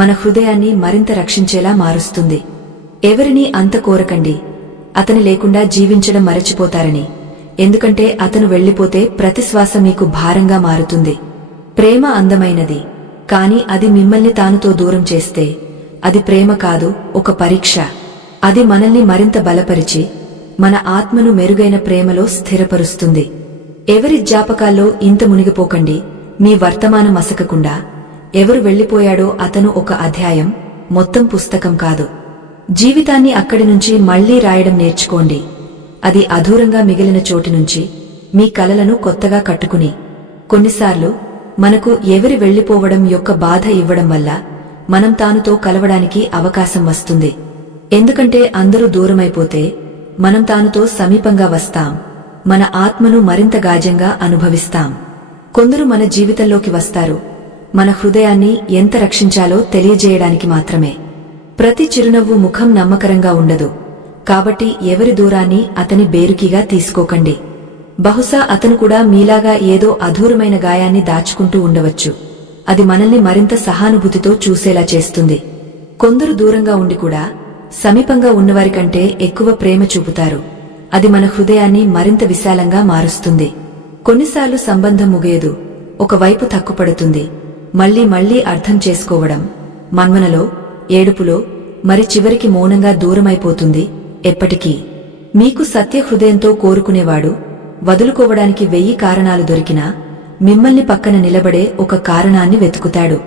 మన హృదయాన్ని మరింత రక్షించేలా మారుస్తుంది. ఎవరినీ అంత కోరకండి, అతని లేకుండా జీవించడం మరచిపోతారని. ఎందుకంటే అతను వెళ్లిపోతే ప్రతి శ్వాస మీకు భారంగా మారుతుంది. ప్రేమ అందమైనది, కాని అది మిమ్మల్ని తానుతో దూరం చేస్తే అది ప్రేమ కాదు, ఒక పరీక్ష. అది మనల్ని మరింత బలపరిచి మన ఆత్మను మెరుగైన ప్రేమలో స్థిరపరుస్తుంది. ఎవరి జ్ఞాపకాల్లో ఇంత మునిగిపోకండి, మీ వర్తమానం మసకకుండా. ఎవరు వెళ్లిపోయాడో అతను ఒక అధ్యాయం, మొత్తం పుస్తకం కాదు. జీవితాన్ని అక్కడి నుంచి మళ్లీ రాయడం నేర్చుకోండి. అది అధూరంగా మిగిలిన చోటి నుంచి మీ కలలను కొత్తగా కట్టుకుని. కొన్నిసార్లు మనకు ఎవరి వెళ్లిపోవడం యొక్క బాధ ఇవ్వడం వల్ల మనం తానుతో కలవడానికి అవకాశం వస్తుంది. ఎందుకంటే అందరూ దూరమైపోతే మనం తానుతో సమీపంగా వస్తాం. మన ఆత్మను మరింత గాఢంగా అనుభవిస్తాం. కొందరు మన జీవితంలోకి వస్తారు మన హృదయాన్ని ఎంత రక్షించాలో తెలియజేయడానికి మాత్రమే. ప్రతి చిరునవ్వు ముఖం నమ్మకరంగా ఉండదు. కాబట్టి ఎవరి దూరాన్ని అతని బేరుకిగా తీసుకోకండి. బహుశా అతను కూడా మీలాగా ఏదో అధూరమైన గాయాన్ని దాచుకుంటూ ఉండవచ్చు. అది మనల్ని మరింత సహానుభూతితో చూసేలా చేస్తుంది. కొందరు దూరంగా ఉండి కూడా సమీపంగా ఉన్నవారికంటే ఎక్కువ ప్రేమ చూపుతారు. అది మన హృదయాన్ని మరింత విశాలంగా మారుస్తుంది. కొన్నిసార్లు సంబంధం ముగియదు. ఒకవైపు తక్కుపడుతుంది. మళ్లీ మళ్లీ అర్థం చేసుకోవడం, మన్మనలో, ఏడుపులో, మరి చివరికి మౌనంగా దూరమైపోతుంది. ఎప్పటికీ మీకు సత్య హృదయంతో కోరుకునేవాడు వదులుకోవడానికి 1000 కారణాలు దొరికినా మిమ్మల్ని పక్కన నిలబడే ఒక కారణాన్ని వెతుకుతాడు.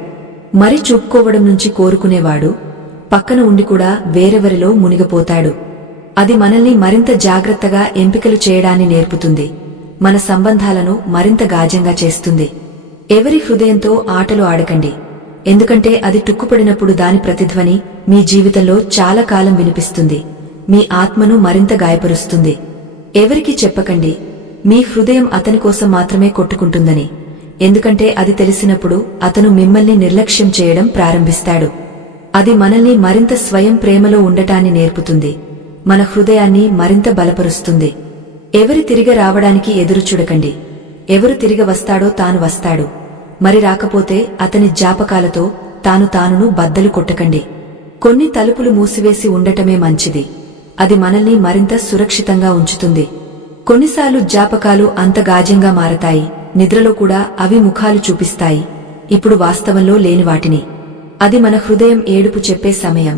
మరి చూపుకోవడం నుంచి కోరుకునేవాడు పక్కన ఉండి కూడా వేరెవరిలో మునిగిపోతాడు. అది మనల్ని మరింత జాగ్రత్తగా ఎంపికలు చేయడాన్ని నేర్పుతుంది. మన సంబంధాలను మరింత గాఢంగా చేస్తుంది. ఎవరి హృదయంతో ఆటలు ఆడకండి. ఎందుకంటే అది టుక్కుపడినప్పుడు దాని ప్రతిధ్వని మీ జీవితంలో చాలా కాలం వినిపిస్తుంది. మీ ఆత్మను మరింత గాయపరుస్తుంది. ఎవరికి చెప్పకండి మీ హృదయం అతని కోసం మాత్రమే కొట్టుకుంటుందని. ఎందుకంటే అది తెలిసినప్పుడు అతను మిమ్మల్ని నిర్లక్ష్యం చేయడం ప్రారంభిస్తాడు. అది మనల్ని మరింత స్వయం ప్రేమలో ఉండటాన్ని నేర్పుతుంది. మన హృదయాన్ని మరింత బలపరుస్తుంది. ఎవరి తిరిగి రావడానికి ఎదురుచూడకండి. ఎవరు తిరిగి వస్తాడో తాను వస్తాడు. మరి రాకపోతే అతని జ్ఞాపకాలతో తానును బద్దలు కొట్టకండి. కొన్ని తలుపులు మూసివేసి ఉండటమే మంచిది. అది మనల్ని మరింత సురక్షితంగా ఉంచుతుంది. కొన్నిసార్లు జ్ఞాపకాలు అంత గాఢంగా మారతాయి. నిద్రలో కూడా అవి ముఖాలు చూపిస్తాయి, ఇప్పుడు వాస్తవంలో లేని వాటిని. అది మన హృదయం ఏడుపు చెప్పే సమయం,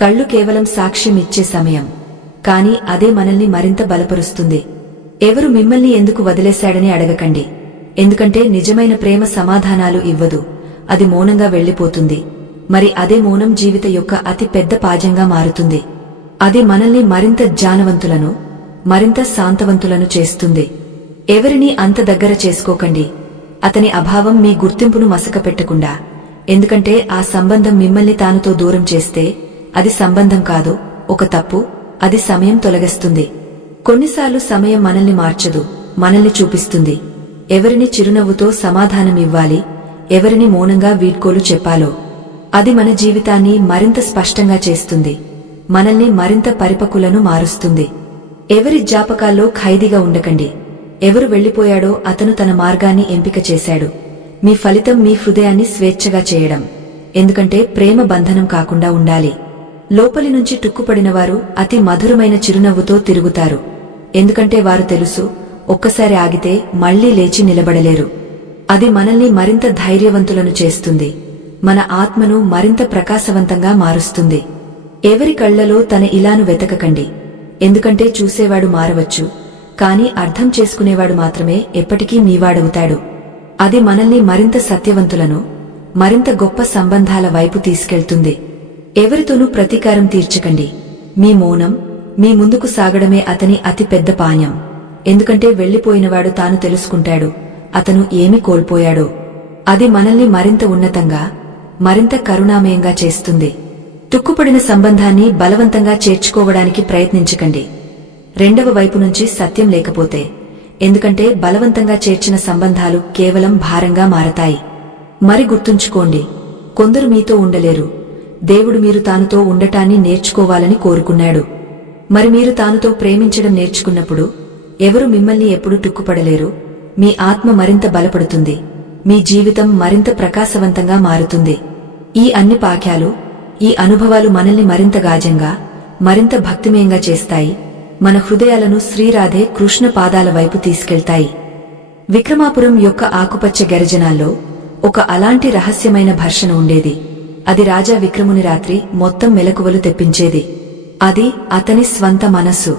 కళ్ళు కేవలం సాక్ష్యం ఇచ్చే సమయం. కాని అదే మనల్ని మరింత బలపరుస్తుంది. ఎవరు మిమ్మల్ని ఎందుకు వదిలేశాడని అడగకండి. ఎందుకంటే నిజమైన ప్రేమ సమాధానాలు ఇవ్వదు. అది మౌనంగా వెళ్లిపోతుంది. మరి అదే మౌనం జీవిత యొక్క అతి పెద్ద పాజంగా మారుతుంది. అది మనల్ని మరింత జ్ఞానవంతులను, మరింత శాంతవంతులను చేస్తుంది. ఎవరిని అంత దగ్గర చేసుకోకండి. అతని అభావం మీ గుర్తింపును మసకపెట్టకుండా. ఎందుకంటే ఆ సంబంధం మిమ్మల్ని తానుతో దూరం చేస్తే అది సంబంధం కాదు, ఒక తప్పు. అది సమయం తొలగిస్తుంది. కొన్నిసార్లు సమయం మనల్ని మార్చదు, మనల్ని చూపిస్తుంది. ఎవరిని చిరునవ్వుతో సమాధానమివ్వాలి, ఎవరిని మౌనంగా వీడ్కోలు చెప్పాలో. అది మన జీవితాన్ని మరింత స్పష్టంగా చేస్తుంది. మనల్ని మరింత పరిపక్వులను మారుస్తుంది. ఎవరి జ్ఞాపకాల్లో ఖైదీగా ఉండకండి. ఎవరు వెళ్లిపోయాడో అతను తన మార్గాన్ని ఎంపిక చేశాడు. మీ ఫలితం మీ హృదయాన్ని స్వేచ్ఛగా చేయడం. ఎందుకంటే ప్రేమ బంధనం కాకుండా ఉండాలి. లోపలి నుంచి టుక్కుపడినవారు అతి మధురమైన చిరునవ్వుతో తిరుగుతారు. ఎందుకంటే వారు తెలుసు, ఒక్కసారి ఆగితే మళ్లీ లేచి నిలబడలేరు. అది మనల్ని మరింత ధైర్యవంతులను చేస్తుంది. మన ఆత్మను మరింత ప్రకాశవంతంగా మారుస్తుంది. ఎవరి కళ్లలో తన ఇలాను వెతకకండి. ఎందుకంటే చూసేవాడు మారవచ్చు, కాని అర్థం చేసుకునేవాడు మాత్రమే ఎప్పటికీ మీవాడవుతాడు. అది మనల్ని మరింత సత్యవంతులను, మరింత గొప్ప సంబంధాల వైపు తీసుకెళ్తుంది. ఎవరితోనూ ప్రతీకారం తీర్చకండి. మీ మౌనం, మీ ముందుకు సాగడమే అతని అతి పెద్ద పాణ్యం. ఎందుకంటే వెళ్లిపోయినవాడు తాను తెలుసుకుంటాడు అతను ఏమి కోల్పోయాడో. అది మనల్ని మరింత ఉన్నతంగా, మరింత కరుణామయంగా చేస్తుంది. తుక్కుపడిన సంబంధాన్ని బలవంతంగా చేర్చుకోవడానికి ప్రయత్నించకండి. రెండవ వైపు నుంచి సత్యం లేకపోతే. ఎందుకంటే బలవంతంగా చేర్చిన సంబంధాలు కేవలం భారంగా మారతాయి. మరి గుర్తుంచుకోండి, కొందరు మీతో ఉండలేరు. దేవుడు మీరు తానుతో ఉండటాన్ని నేర్చుకోవాలని కోరుకున్నాడు. మరి మీరు తానుతో ప్రేమించడం నేర్చుకున్నప్పుడు ఎవరు మిమ్మల్ని ఎప్పుడూ టుక్కుపడలేరు. మీ ఆత్మ మరింత బలపడుతుంది. మీ జీవితం మరింత ప్రకాశవంతంగా మారుతుంది. ఈ అన్ని పాఠ్యాలు, ఈ అనుభవాలు మనల్ని మరింత గాఢంగా, మరింత భక్తిమయంగా చేస్తాయి. మన హృదయాలను శ్రీరాధే కృష్ణ పాదాల వైపు తీసుకెళ్తాయి. విక్రమాపురం యొక్క ఆకుపచ్చ గెరజనాల్లో ఒక అలాంటి రహస్యమైన భర్షణ ఉండేది. అది రాజా విక్రముని రాత్రి మొత్తం మెలకువలు తెప్పించేది. అది అతని స్వంత మనస్సు.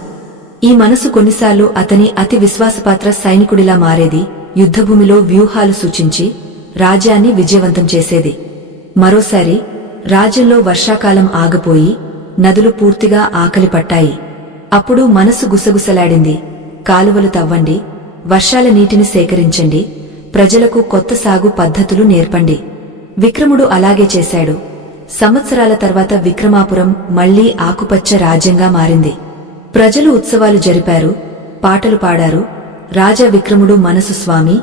ఈ మనసు కొన్నిసార్లు అతని అతి విశ్వాసపాత్ర సైనికుడిలా మారేది. యుద్ధభూమిలో వ్యూహాలు సూచించి రాజ్యాన్ని విజయవంతం చేసేది. మరోసారి రాజ్యంలో వర్షాకాలం ఆగిపోయి నదులు పూర్తిగా ఆకలి పట్టాయి. అప్పుడు మనసు గుసగుసలాడింది. కాలువలు తవ్వండి, వర్షాల నీటిని సేకరించండి, ప్రజలకు కొత్త సాగు పద్ధతులు నేర్పండి. విక్రముడు అలాగే చేశాడు. సంవత్సరాల తర్వాత విక్రమాపురం మళ్లీ ఆకుపచ్చ రాజ్యంగా మారింది. ప్రజలు ఉత్సవాలు జరిపారు, పాటలు పాడారు. రాజా విక్రముడు మనసు స్వామి,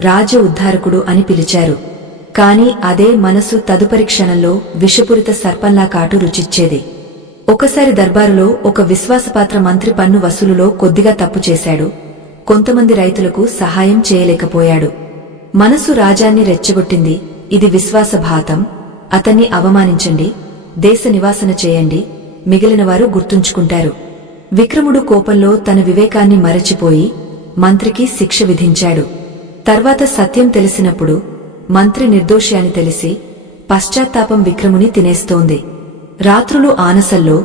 రాజ ఉద్ధారకుడు అని పిలిచారు. కాని అదే మనసు తదుపరి క్షణంలో విషపూరిత సర్పంలా కాటు రుచిచ్చేది. ఒకసారి దర్బారులో ఒక విశ్వాసపాత్ర మంత్రి పన్ను వసూలులో కొద్దిగా తప్పు చేశాడు. కొంతమంది రైతులకు సహాయం చేయలేకపోయాడు. మనసు రాజాన్ని రెచ్చగొట్టింది. ఇది విశ్వాసఘాతం, అతన్ని అవమానించండి, దేశ నివాసన చేయండి, మిగిలినవారు గుర్తుంచుకుంటారు. విక్రముడు కోపంలో తన వివేకాన్ని మరచిపోయి మంత్రికి శిక్ష విధించాడు. తర్వాత సత్యం తెలిసినప్పుడు మంత్రి నిర్దోషి అని తెలిసి పశ్చాత్తాపం విక్రముని తినేస్తోంది. రాత్రులు ఆనసల్లో,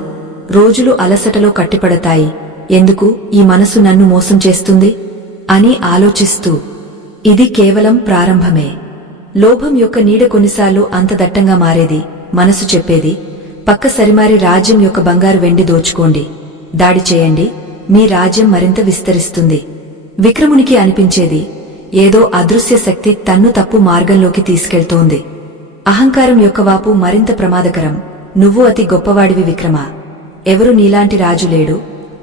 రోజులు అలసటలో కట్టిపడతాయి. ఎందుకు ఈ మనసు నన్ను మోసం చేస్తుంది అని ఆలోచిస్తూ, ఇది కేవలం ప్రారంభమే. లోభం యొక్క నీడ కొన్నిసార్లు అంత దట్టంగా మారేది. మనసు చెప్పేది, పక్క సరిమారి రాజ్యం యొక్క బంగారు వెండి దోచుకోండి, దాడి చేయండి, మీ రాజ్యం మరింత విస్తరిస్తుంది. విక్రమునికి అనిపించేది, ఏదో అదృశ్య శక్తి తన్ను తప్పు మార్గంలోకి తీసుకెళ్తోంది. అహంకారం యొక్క వాపు మరింత ప్రమాదకరం. నువ్వు అతి గొప్పవాడివి విక్రమా, ఎవరు నీలాంటి రాజు లేడు,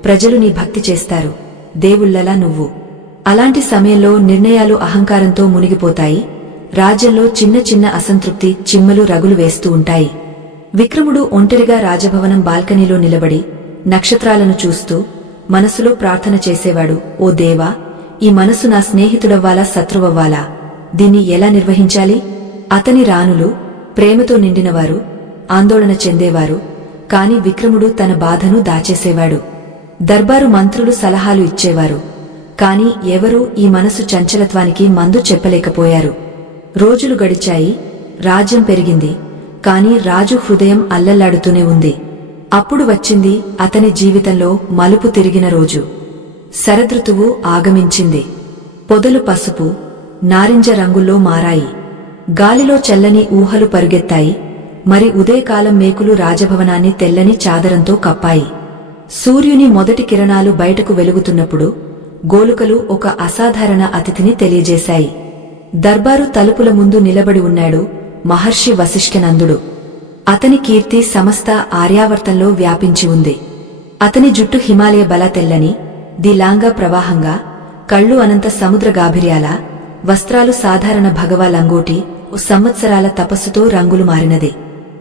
ప్రజలు నీ భక్తి చేస్తారు, దేవుళ్లలా నువ్వు. అలాంటి సమయంలో నిర్ణయాలు అహంకారంతో మునిగిపోతాయి. రాజ్యంలో చిన్న చిన్న అసంతృప్తి చిమ్మలు రగులు వేస్తూ ఉంటాయి. విక్రముడు ఒంటరిగా రాజభవనం బాల్కనీలో నిలబడి నక్షత్రాలను చూస్తూ మనసులో ప్రార్థన చేసేవాడు. ఓ దేవా, ఈ మనసు నా స్నేహితుడవ్వాలా శత్రువవ్వాలా, దీన్ని ఎలా నిర్వహించాలి? అతని రాణులు ప్రేమతో నిండినవారు, ఆందోళన చెందేవారు. కాని విక్రముడు తన బాధను దాచేసేవాడు. దర్బారు మంత్రులు సలహాలు ఇచ్చేవారు, కాని ఎవరూ ఈ మనసు చంచలత్వానికి మందు చెప్పలేకపోయారు. రోజులు గడిచాయి, రాజ్యం పెరిగింది. కాని రాజు హృదయం అల్లల్లాడుతూనే ఉంది. అప్పుడు వచ్చింది అతని జీవితంలో మలుపు తిరిగిన రోజు. శరదృతువు ఆగమించింది. పొదలు పసుపు, నారింజ రంగుల్లో మారాయి. గాలిలో చల్లని ఊహలు పరుగెత్తాయి. మరి ఉదయకాలం మేకులు రాజభవనాన్ని తెల్లని చాదరంతో కప్పాయి. సూర్యుని మొదటి కిరణాలు బయటకు వెలుగుతున్నప్పుడు గోలుకలు ఒక అసాధారణ అతిథిని తెలియజేశాయి. దర్బారు తలుపుల ముందు నిలబడి ఉన్నాడు మహర్షి వశిష్ఠనందుడు. అతని కీర్తి సమస్త ఆర్యావర్తంలో వ్యాపించి ఉంది. అతని జుట్టు హిమాలయ బల తెల్లని, దిలాంగా ప్రవాహంగా, కళ్ళు అనంత సముద్ర గాభిర్యాల, వస్త్రాలు సాధారణ భగవా లంగోటి, సంవత్సరాల తపస్సుతో రంగులు మారినది.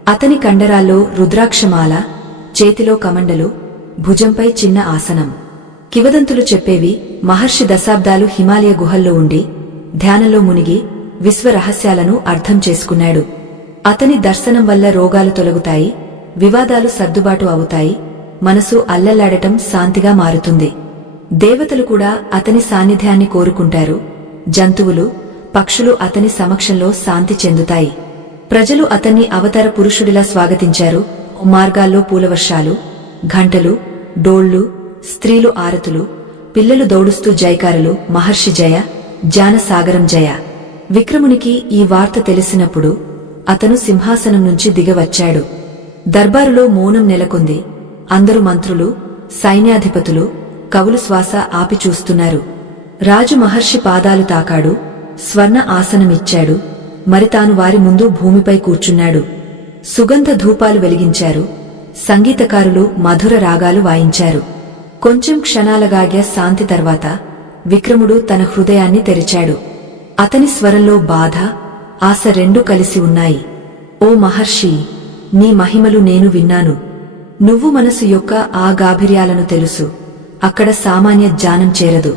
అతని కండరాల్లో రుద్రాక్షమాల, చేతిలో కమండలు, భుజంపై చిన్న ఆసనం. కివదంతులు చెప్పేవి, మహర్షి దశాబ్దాలు హిమాలయ గుహల్లో ఉండి ధ్యానంలో మునిగి విశ్వరహస్యాలను అర్థం చేసుకున్నాడు. అతని దర్శనం వల్ల రోగాలు తొలగుతాయి, వివాదాలు సర్దుబాటు అవుతాయి, మనసు అల్లల్లాడటం శాంతిగా మారుతుంది. దేవతలు కూడా అతని సాన్నిధ్యాన్ని కోరుకుంటారు. జంతువులు, పక్షులు అతని సమక్షంలో శాంతి చెందుతాయి. ప్రజలు అతన్ని అవతార పురుషుడిలా స్వాగతించారు. మార్గాల్లో పూలవర్షాలు, ఘంటలు, డోళ్లు, స్త్రీలు ఆరతులు, పిల్లలు దౌడుస్తూ జైకారులు, మహర్షి జయ, జానసాగరం జయ. విక్రమునికి ఈ వార్త తెలిసినప్పుడు అతను సింహాసనం నుంచి దిగవచ్చాడు. దర్బారులో మౌనం నెలకొంది. అందరు మంత్రులు, సైన్యాధిపతులు, కవులు శ్వాస ఆపి చూస్తున్నారు. రాజు మహర్షి పాదాలు తాకాడు, స్వర్ణ ఆసనమిచ్చాడు. మరి తాను వారి ముందు భూమిపై కూర్చున్నాడు. సుగంధ ధూపాలు వెలిగించారు. సంగీతకారులు మధుర రాగాలు వాయించారు. కొంచెం క్షణాలగాగ్య శాంతి తర్వాత విక్రముడు తన హృదయాన్ని తెరిచాడు. అతని స్వరంలో బాధ, ఆశ రెండూ కలిసి ఉన్నాయి. ఓ మహర్షి, నీ మహిమలు నేను విన్నాను. నువ్వు మనసు యొక్క ఆ గాభిర్యాలను తెలుసు. అక్కడ సామాన్య జ్ఞానం చేరదు.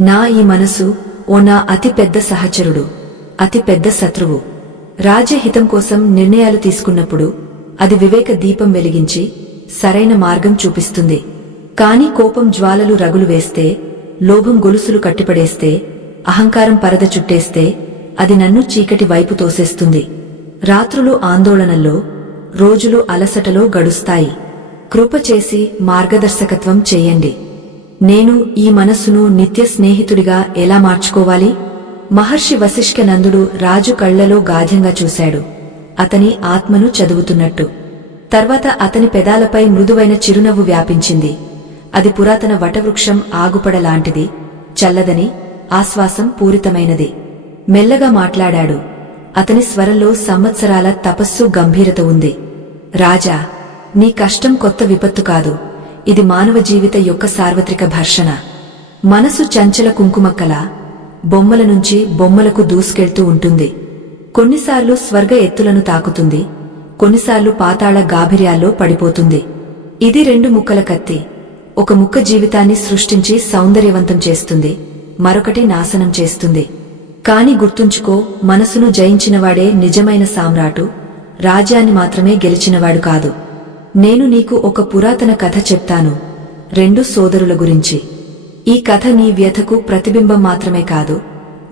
నా ఈ మనసు ఓ నా అతి పెద్ద సహచరుడు, అతి పెద్ద శత్రువు. రాజ్యహితం కోసం నిర్ణయాలు తీసుకున్నప్పుడు అది వివేక దీపం వెలిగించి సరైన మార్గం చూపిస్తుంది. కాని కోపం జ్వాలలు రగులు వేస్తే, లోభం గొలుసులు కట్టిపడేస్తే, అహంకారం పరద చుట్టేస్తే అది నన్ను చీకటి వైపు తోసేస్తుంది. రాత్రులు ఆందోళనల్లో, రోజులు అలసటలో గడుస్తాయి. కృప చేసి మార్గదర్శకత్వం చెయ్యండి. నేను ఈ మనస్సును నిత్య స్నేహితుడిగా ఎలా మార్చుకోవాలి? మహర్షి వశిష్ఠనందుడు రాజు కళ్లలో గాఢంగా చూశాడు, అతని ఆత్మను చదువుతున్నట్టు. తర్వాత అతని పెదాలపై మృదువైన చిరునవ్వు వ్యాపించింది. అది పురాతన వటవృక్షం ఆగుపడలాంటిది, చల్లదని, ఆశ్వాసం పూరితమైనది. మెల్లగా మాట్లాడాడు. అతని స్వరంలో సంవత్సరాల తపస్సు గంభీరత ఉంది. రాజా, నీ కష్టం కొత్త విపత్తు కాదు. ఇది మానవ జీవిత యొక్క సార్వత్రిక ఘర్షణ. మనసు చంచల కుంకుమక్కల బొమ్మల నుంచి బొమ్మలకు దూసుకెళ్తూ ఉంటుంది. కొన్నిసార్లు స్వర్గ ఎత్తులను తాకుతుంది, కొన్నిసార్లు పాతాళ గాభిర్యాల్లో పడిపోతుంది. ఇది రెండు ముక్కల కత్తి. ఒక ముక్క జీవితాన్ని సృష్టించి సౌందర్యవంతం చేస్తుంది, మరొకటి నాశనం చేస్తుంది. కాని గుర్తుంచుకో, మనసును జయించినవాడే నిజమైన సామ్రాటు, రాజ్యాన్ని మాత్రమే గెలిచినవాడు కాదు. నేను నీకు ఒక పురాతన కథ చెప్తాను, రెండు సోదరుల గురించి. ఈ కథ నీ వ్యథకు ప్రతిబింబం మాత్రమే కాదు,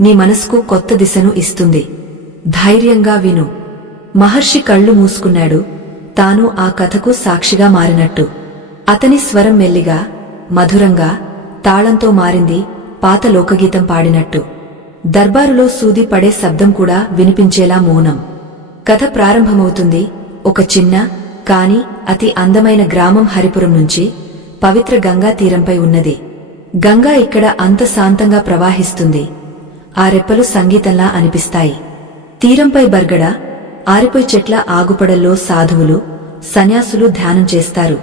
నీ మనసుకు కొత్త దిశను ఇస్తుంది. ధైర్యంగా విను. మహర్షి కళ్ళు మూసుకున్నాడు, తాను ఆ కథకు సాక్షిగా మారినట్టు. అతని స్వరం మెల్లిగా, మధురంగా, తాళంతో మారింది, పాత లోకగీతం పాడినట్టు. దర్బారులో సూది పడే శబ్దం కూడా వినిపించేలా మౌనం. కథ ప్రారంభమవుతుంది ఒక చిన్న కాని అతి అందమైన గ్రామం హరిపురం నుంచి. పవిత్ర గంగా తీరంపై ఉన్నది. గంగా ఇక్కడ అంత శాంతంగా ప్రవాహిస్తుంది, ఆ రెప్పలు సంగీతంలా అనిపిస్తాయి. తీరంపై బర్గడ, ఆరిపోయి చెట్ల ఆగుపడల్లో సాధువులు, సన్యాసులు ధ్యానం చేస్తారు.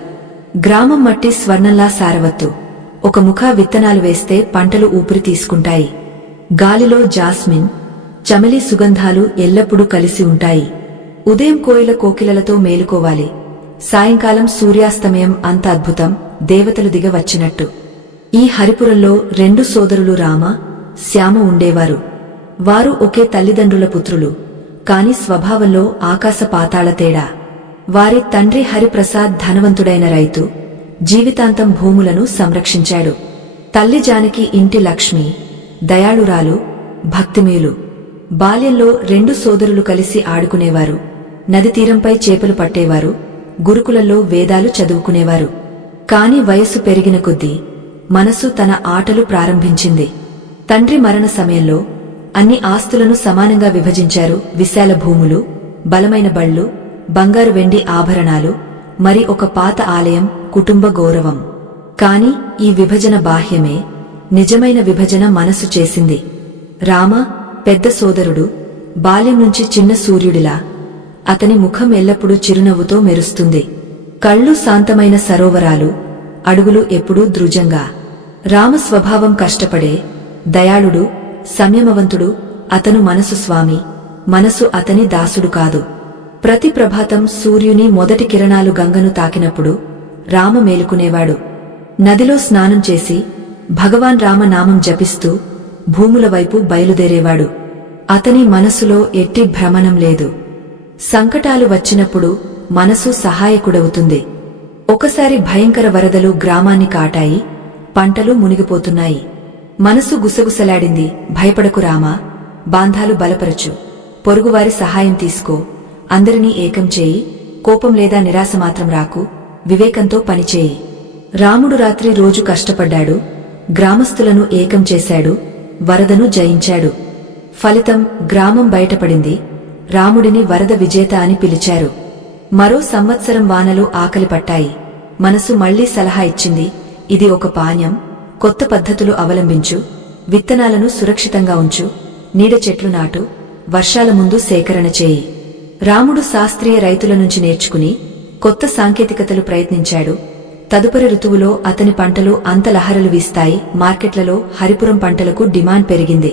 గ్రామం మట్టి స్వర్ణంలా సారవత్తు. ఒక ముఖ విత్తనాలు వేస్తే పంటలు ఊపిరి తీసుకుంటాయి. గాలిలో జాస్మిన్, చమెలి సుగంధాలు ఎల్లప్పుడూ కలిసి ఉంటాయి. ఉదయం కోయిల కోకిలలతో మేలుకోవాలి, సాయంకాలం సూర్యాస్తమయం అంత అద్భుతం, దేవతలు దిగ వచ్చినట్టు. ఈ హరిపురంలో రెండు సోదరులు రామ, శ్యామ ఉండేవారు. వారు ఒకే తల్లిదండ్రుల పుత్రులు, కాని స్వభావంలో ఆకాశ పాతాళ తేడా. వారి తండ్రి హరిప్రసాద్ ధనవంతుడైన రైతు, జీవితాంతం భూములను సంరక్షించాడు. తల్లి జానకి ఇంటి లక్ష్మి, దయాళురాలు, భక్తిమీలు. బాల్యంలో రెండు సోదరులు కలిసి ఆడుకునేవారు, నది తీరంపై చేపలు పట్టేవారు, గురుకులంలో వేదాలు చదువుకునేవారు. కాని వయస్సు పెరిగిన కొద్దీ మనసు తన ఆటలు ప్రారంభించింది. తండ్రి మరణ సమయంలో అన్ని ఆస్తులను సమానంగా విభజించారు. విశాల భూములు, బలమైన బళ్ళు, బంగారు వెండి ఆభరణాలు, మరి ఒక పాత ఆలయం, కుటుంబ గౌరవం. కాని ఈ విభజన బాహ్యమే, నిజమైన విభజన మనసు చేసింది. రామ, పెద్ద సోదరుడు, బాల్యం నుంచి చిన్న సూర్యుడిలా. అతని ముఖం ఎల్లప్పుడూ చిరునవ్వుతో మెరుస్తుంది. కళ్ళు శాంతమైన సరోవరాలు, అడుగులు ఎప్పుడూ దృఢంగా. రామ స్వభావం కష్టపడే, దయాళుడు, సంయమవంతుడు. అతను మనసు స్వామి, మనసు అతని దాసుడు కాదు. ప్రతి ప్రభాతం సూర్యుని మొదటి కిరణాలు గంగను తాకినప్పుడు రామ మేలుకునేవాడు. నదిలో స్నానం చేసి భగవాన్ రామ నామం జపిస్తూ భూముల వైపు బయలుదేరేవాడు. అతని మనసులో ఎట్టి భ్రమణం లేదు. సంకటాలు వచ్చినప్పుడు మనసు సహాయకుడవుతుంది. ఒకసారి భయంకర వరదలు గ్రామాన్ని కాటాయి, పంటలు మునిగిపోతున్నాయి. మనసు గుసగుసలాడింది. భయపడకు రామా, బాంధాలు బలపరచు, పొరుగువారి సహాయం తీసుకో, అందరినీ ఏకం చేయి, కోపం లేదా నిరాశ మాత్రం రాకు, వివేకంతో పనిచేయి. రాముడు రాత్రి రోజు కష్టపడ్డాడు, గ్రామస్తులను ఏకం చేశాడు, వరదను జయించాడు. ఫలితం గ్రామం బయటపడింది. రాముడిని వరద విజేత అని పిలిచారు. మరో సంవత్సరం వానలు ఆకలి పట్టాయి. మనసు మళ్లీ సలహా ఇచ్చింది, ఇది ఒక పాణ్యం, కొత్త పద్ధతులు అవలంబించు, విత్తనాలను సురక్షితంగా ఉంచు, నీడ చెట్లు నాటు, వర్షాల ముందు సేకరణ చేయి. రాముడు శాస్త్రీయ రైతుల నుంచి నేర్చుకుని కొత్త సాంకేతికతలు ప్రయత్నించాడు. తదుపరి ఋతువులో అతని పంటలు అంత లహరలు వీస్తాయి. మార్కెట్లలో హరిపురం పంటలకు డిమాండ్ పెరిగింది.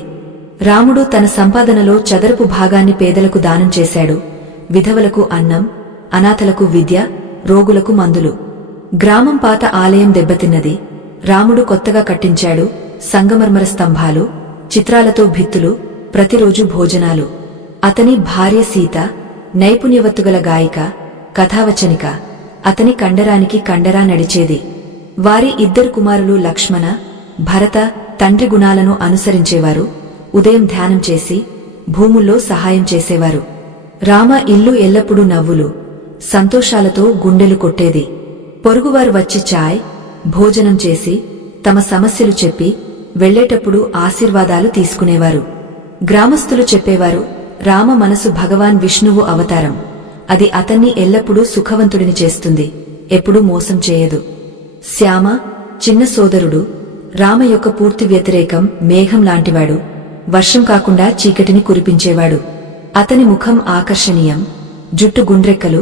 రాముడు తన సంపాదనలో చదరపు భాగాన్ని పేదలకు దానం చేశాడు. విధవలకు అన్నం, అనాథలకు విద్య, రోగులకు మందులు. గ్రామం పాత ఆలయం దెబ్బతిన్నది. రాముడు కొత్తగా కట్టించాడు. సంగమర్మర స్తంభాలు, చిత్రాలతో భిత్తులు, ప్రతిరోజు భోజనాలు. అతని భార్య సీత నైపుణ్యవత్తుగల గాయిక, కథావచనిక. అతని కండరానికి కండరా నడిచేది. వారి ఇద్దరు కుమారులు లక్ష్మణ, భరత తండ్రి గుణాలను అనుసరించేవారు. ఉదయం ధ్యానం చేసి భూముల్లో సహాయం చేసేవారు. రామ ఇల్లు ఎల్లప్పుడూ నవ్వులు, సంతోషాలతో గుండెలు కొట్టేది. పొరుగువారు వచ్చి చాయ్, భోజనం చేసి తమ సమస్యలు చెప్పి వెళ్లేటప్పుడు ఆశీర్వాదాలు తీసుకునేవారు. గ్రామస్తులు చెప్పేవారు, రామ మనసు భగవాన్ విష్ణువు అవతారం. అది అతన్ని ఎల్లప్పుడూ సుఖవంతుడిని చేస్తుంది, ఎప్పుడూ మోసం చేయదు. శ్యామ, చిన్న సోదరుడు, రామ యొక్క పూర్తి వ్యతిరేకం. మేఘం లాంటివాడు, వర్షం కాకుండా చీకటిని కురిపించేవాడు. అతని ముఖం ఆకర్షణీయం, జుట్టు గుండ్రెక్కలు,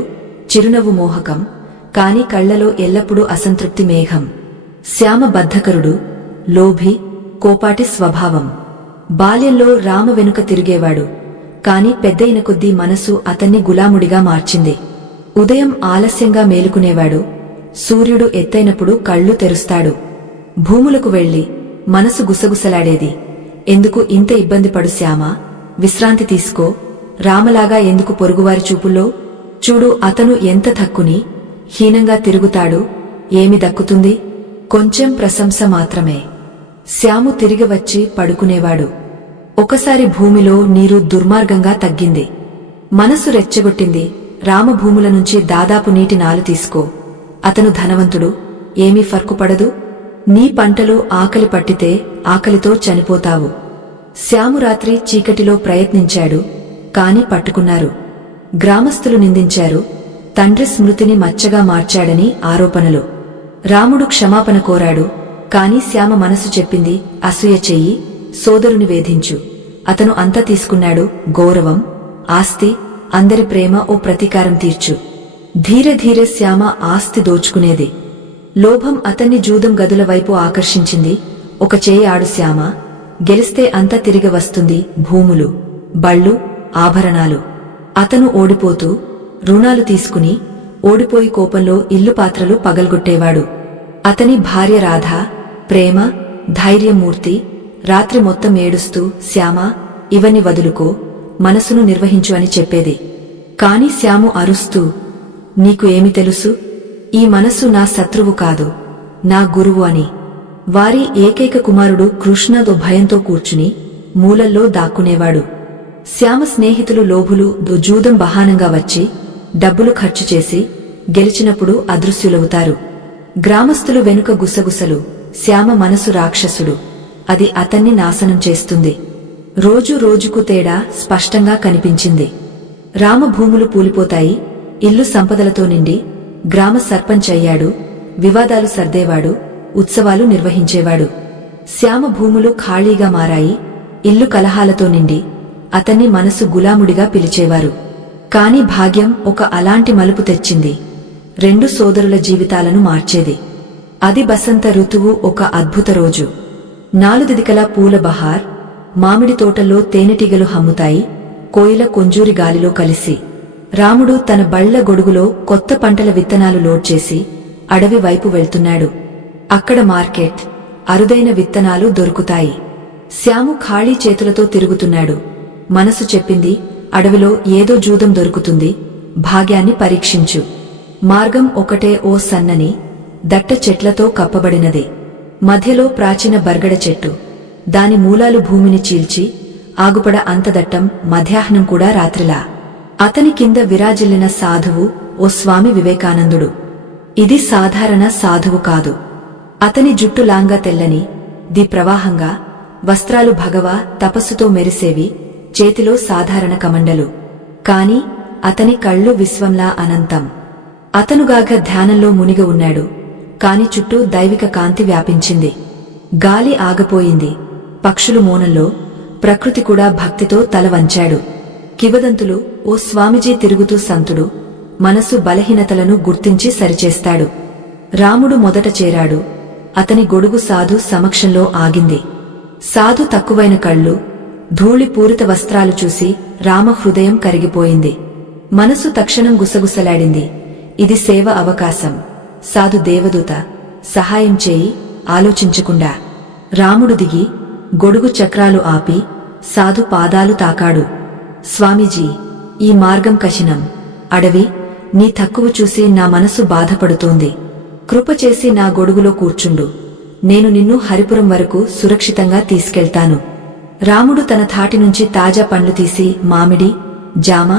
చిరునవ్వు మోహకం. కాని కళ్లలో ఎల్లప్పుడూ అసంతృప్తి మేఘం. శ్యామ బద్ధకరుడు, లోభి, కోపాటి స్వభావం. బాల్యంలో రామ వెనుక తిరిగేవాడు, కాని పెద్దయిన కొద్దీ మనసు అతన్ని గులాముడిగా మార్చింది. ఉదయం ఆలస్యంగా మేలుకునేవాడు, సూర్యుడు ఎత్తైనప్పుడు కళ్ళు తెరుస్తాడు. భూములకు వెళ్లి మనసు గుసగుసలాడేది. ఎందుకు ఇంత ఇబ్బంది పడు శ్యామా, విశ్రాంతి తీసుకో, రామలాగా ఎందుకు పొరుగువారి చూపుల్లో? చూడు అతను ఎంత తక్కుని హీనంగా తిరుగుతాడు, ఏమి దక్కుతుంది? కొంచెం ప్రశంస మాత్రమే. శ్యాము తిరిగి వచ్చి పడుకునేవాడు. ఒకసారి భూమిలో నీరు దుర్మార్గంగా తగ్గింది. మనసు రెచ్చగొట్టింది, రామభూముల నుంచి దాదాపు నీటి నాలు తీసుకో, అతను ధనవంతుడు, ఏమీ ఫర్కు పడదు, నీ పంటలు ఆకలి పట్టితే ఆకలితో చనిపోతావు. శ్యాము రాత్రి చీకటిలో ప్రయత్నించాడు, కాని పట్టుకున్నారు. గ్రామస్థులు నిందించారు, తండ్రి స్మృతిని మచ్చగా మార్చాడని ఆరోపణలు. రాముడు క్షమాపణ కోరాడు, కాని శ్యామ మనసు చెప్పింది, అసూయ చెయ్యి, సోదరుని వేధించు. అతను అంతా తీసుకున్నాడు, గౌరవం, ఆస్తి, అందరి ప్రేమ, ఓ ప్రతీకారం తీర్చు. ధీరే ధీరే శ్యామ ఆస్తి దోచుకునేది. లోభం అతన్ని జూదం గదుల వైపు ఆకర్షించింది. ఒక చేయి ఆడు శ్యామ, గెలిస్తే అంతా తిరిగి వస్తుంది, భూములు, బళ్ళు, ఆభరణాలు. అతను ఓడిపోతూ రుణాలు తీసుకుని, ఓడిపోయి కోపంలో ఇల్లు పాత్రలు పగల్గొట్టేవాడు. అతని భార్య రాధ, ప్రేమ, ధైర్యమూర్తి, రాత్రి మొత్తం ఏడుస్తూ, శ్యామా, ఇవన్నీ వదులుకో, మనసును నిర్వహించు అని చెప్పేది. కాని శ్యాము అరుస్తూ, నీకు ఏమి తెలుసు, ఈ మనసు నా శత్రువు కాదు, నా గురువు అని. వారి ఏకైక కుమారుడు కృష్ణదో భయంతో కూర్చుని మూలల్లో దాక్కునేవాడు. శ్యామ స్నేహితులు లోభులు జూదం బహానంగా వచ్చి డబ్బులు ఖర్చు చేసి గెలిచినప్పుడు అదృశ్యులవుతారు. గ్రామస్థులు వెనుక గుసగుసలు, శ్యామ మనసు రాక్షసుడు, అది అతన్ని నాశనం చేస్తుంది. రోజు రోజుకు తేడా స్పష్టంగా కనిపించింది. రామభూములు పూలిపోతాయి, ఇల్లు సంపదలతో నిండి, గ్రామ సర్పంచ్ అయ్యాడు, వివాదాలు సర్దేవాడు, ఉత్సవాలు నిర్వహించేవాడు. శ్యామ భూములు ఖాళీగా మారాయి, ఇల్లు కలహాలతో నిండి, అతన్ని మనసు గులాముడిగా పిలిచేవారు. కాని భాగ్యం ఒక అలాంటి మలుపు తెచ్చింది, రెండు సోదరుల జీవితాలను మార్చేది. అది బసంత ఋతువు, ఒక అద్భుత రోజు. నాలుదిదికలా పూల బహార్, మామిడి తోటల్లో తేనెటీగలు హమ్ముతాయి, కోయిల కొంజూరి గాలిలో కలిసి. రాముడు తన బళ్ల గొడుగులో కొత్త పంటల విత్తనాలు లోడ్ చేసి అడవి వైపు వెళ్తున్నాడు. అక్కడ మార్కెట్, అరుదైన విత్తనాలు దొరుకుతాయి. శ్యాము ఖాళీ చేతులతో తిరుగుతున్నాడు. మనసు చెప్పింది, అడవిలో ఏదో జూదం దొరుకుతుంది, భాగ్యాన్ని పరీక్షించు. మార్గం ఒకటే, ఓ సన్నని దట్ట చెట్లతో కప్పబడినది. మధ్యలో ప్రాచీన బర్గడ చెట్టు, దాని మూలాలు భూమిని చీల్చి ఆగుపడ అంతదట్టం, మధ్యాహ్నం కూడా రాత్రిలా. అతని కింద విరాజిల్లిన సాధువు, ఓ స్వామి వివేకానందుడు. ఇది సాధారణ సాధువు కాదు. అతని జుట్టు లాంగా తెల్లని, ది ప్రవాహంగా, వస్త్రాలు భగవా తపస్సుతో మెరిసేవి, చేతిలో సాధారణ కమండలు. కాని అతని కళ్ళు విశ్వంలా అనంతం. అతనుగాగ ధ్యానంలో మునిగి ఉన్నాడు, కాని చుట్టూ దైవిక కాంతి వ్యాపించింది. గాలి ఆగపోయింది, పక్షులు మౌనంలో, ప్రకృతి కూడా భక్తితో తల వంచాడు. కివదంతులు, ఓ స్వామిజీ తిరుగుతూ సంతుడు, మనసు బలహీనతలను గుర్తించి సరిచేస్తాడు. రాముడు మొదట చేరాడు, అతని గొడుగు సాధు సమక్షంలో ఆగింది. సాధు తక్కువైన కళ్ళు, ధూళి పూరిత వస్త్రాలు చూసి రామ హృదయం కరిగిపోయింది. మనసు తక్షణం గుసగుసలాడింది, ఇది సేవ అవకాశం, సాధు దేవదూత, సహాయం చేయి, ఆలోచించకుండా. రాముడు దిగి గొడుగు చక్రాలు ఆపి సాధు పాదాలు తాకాడు. స్వామీజీ, ఈ మార్గం కఠినం, అడవి, నీ తక్కువ చూసి నా మనసు బాధపడుతోంది. కృపచేసి నా గొడుగులో కూర్చుండు, నేను నిన్ను హరిపురం వరకు సురక్షితంగా తీసుకెళ్తాను. రాముడు తన తాటి నుంచి తాజా పండ్లు తీసి మామిడి, జామ,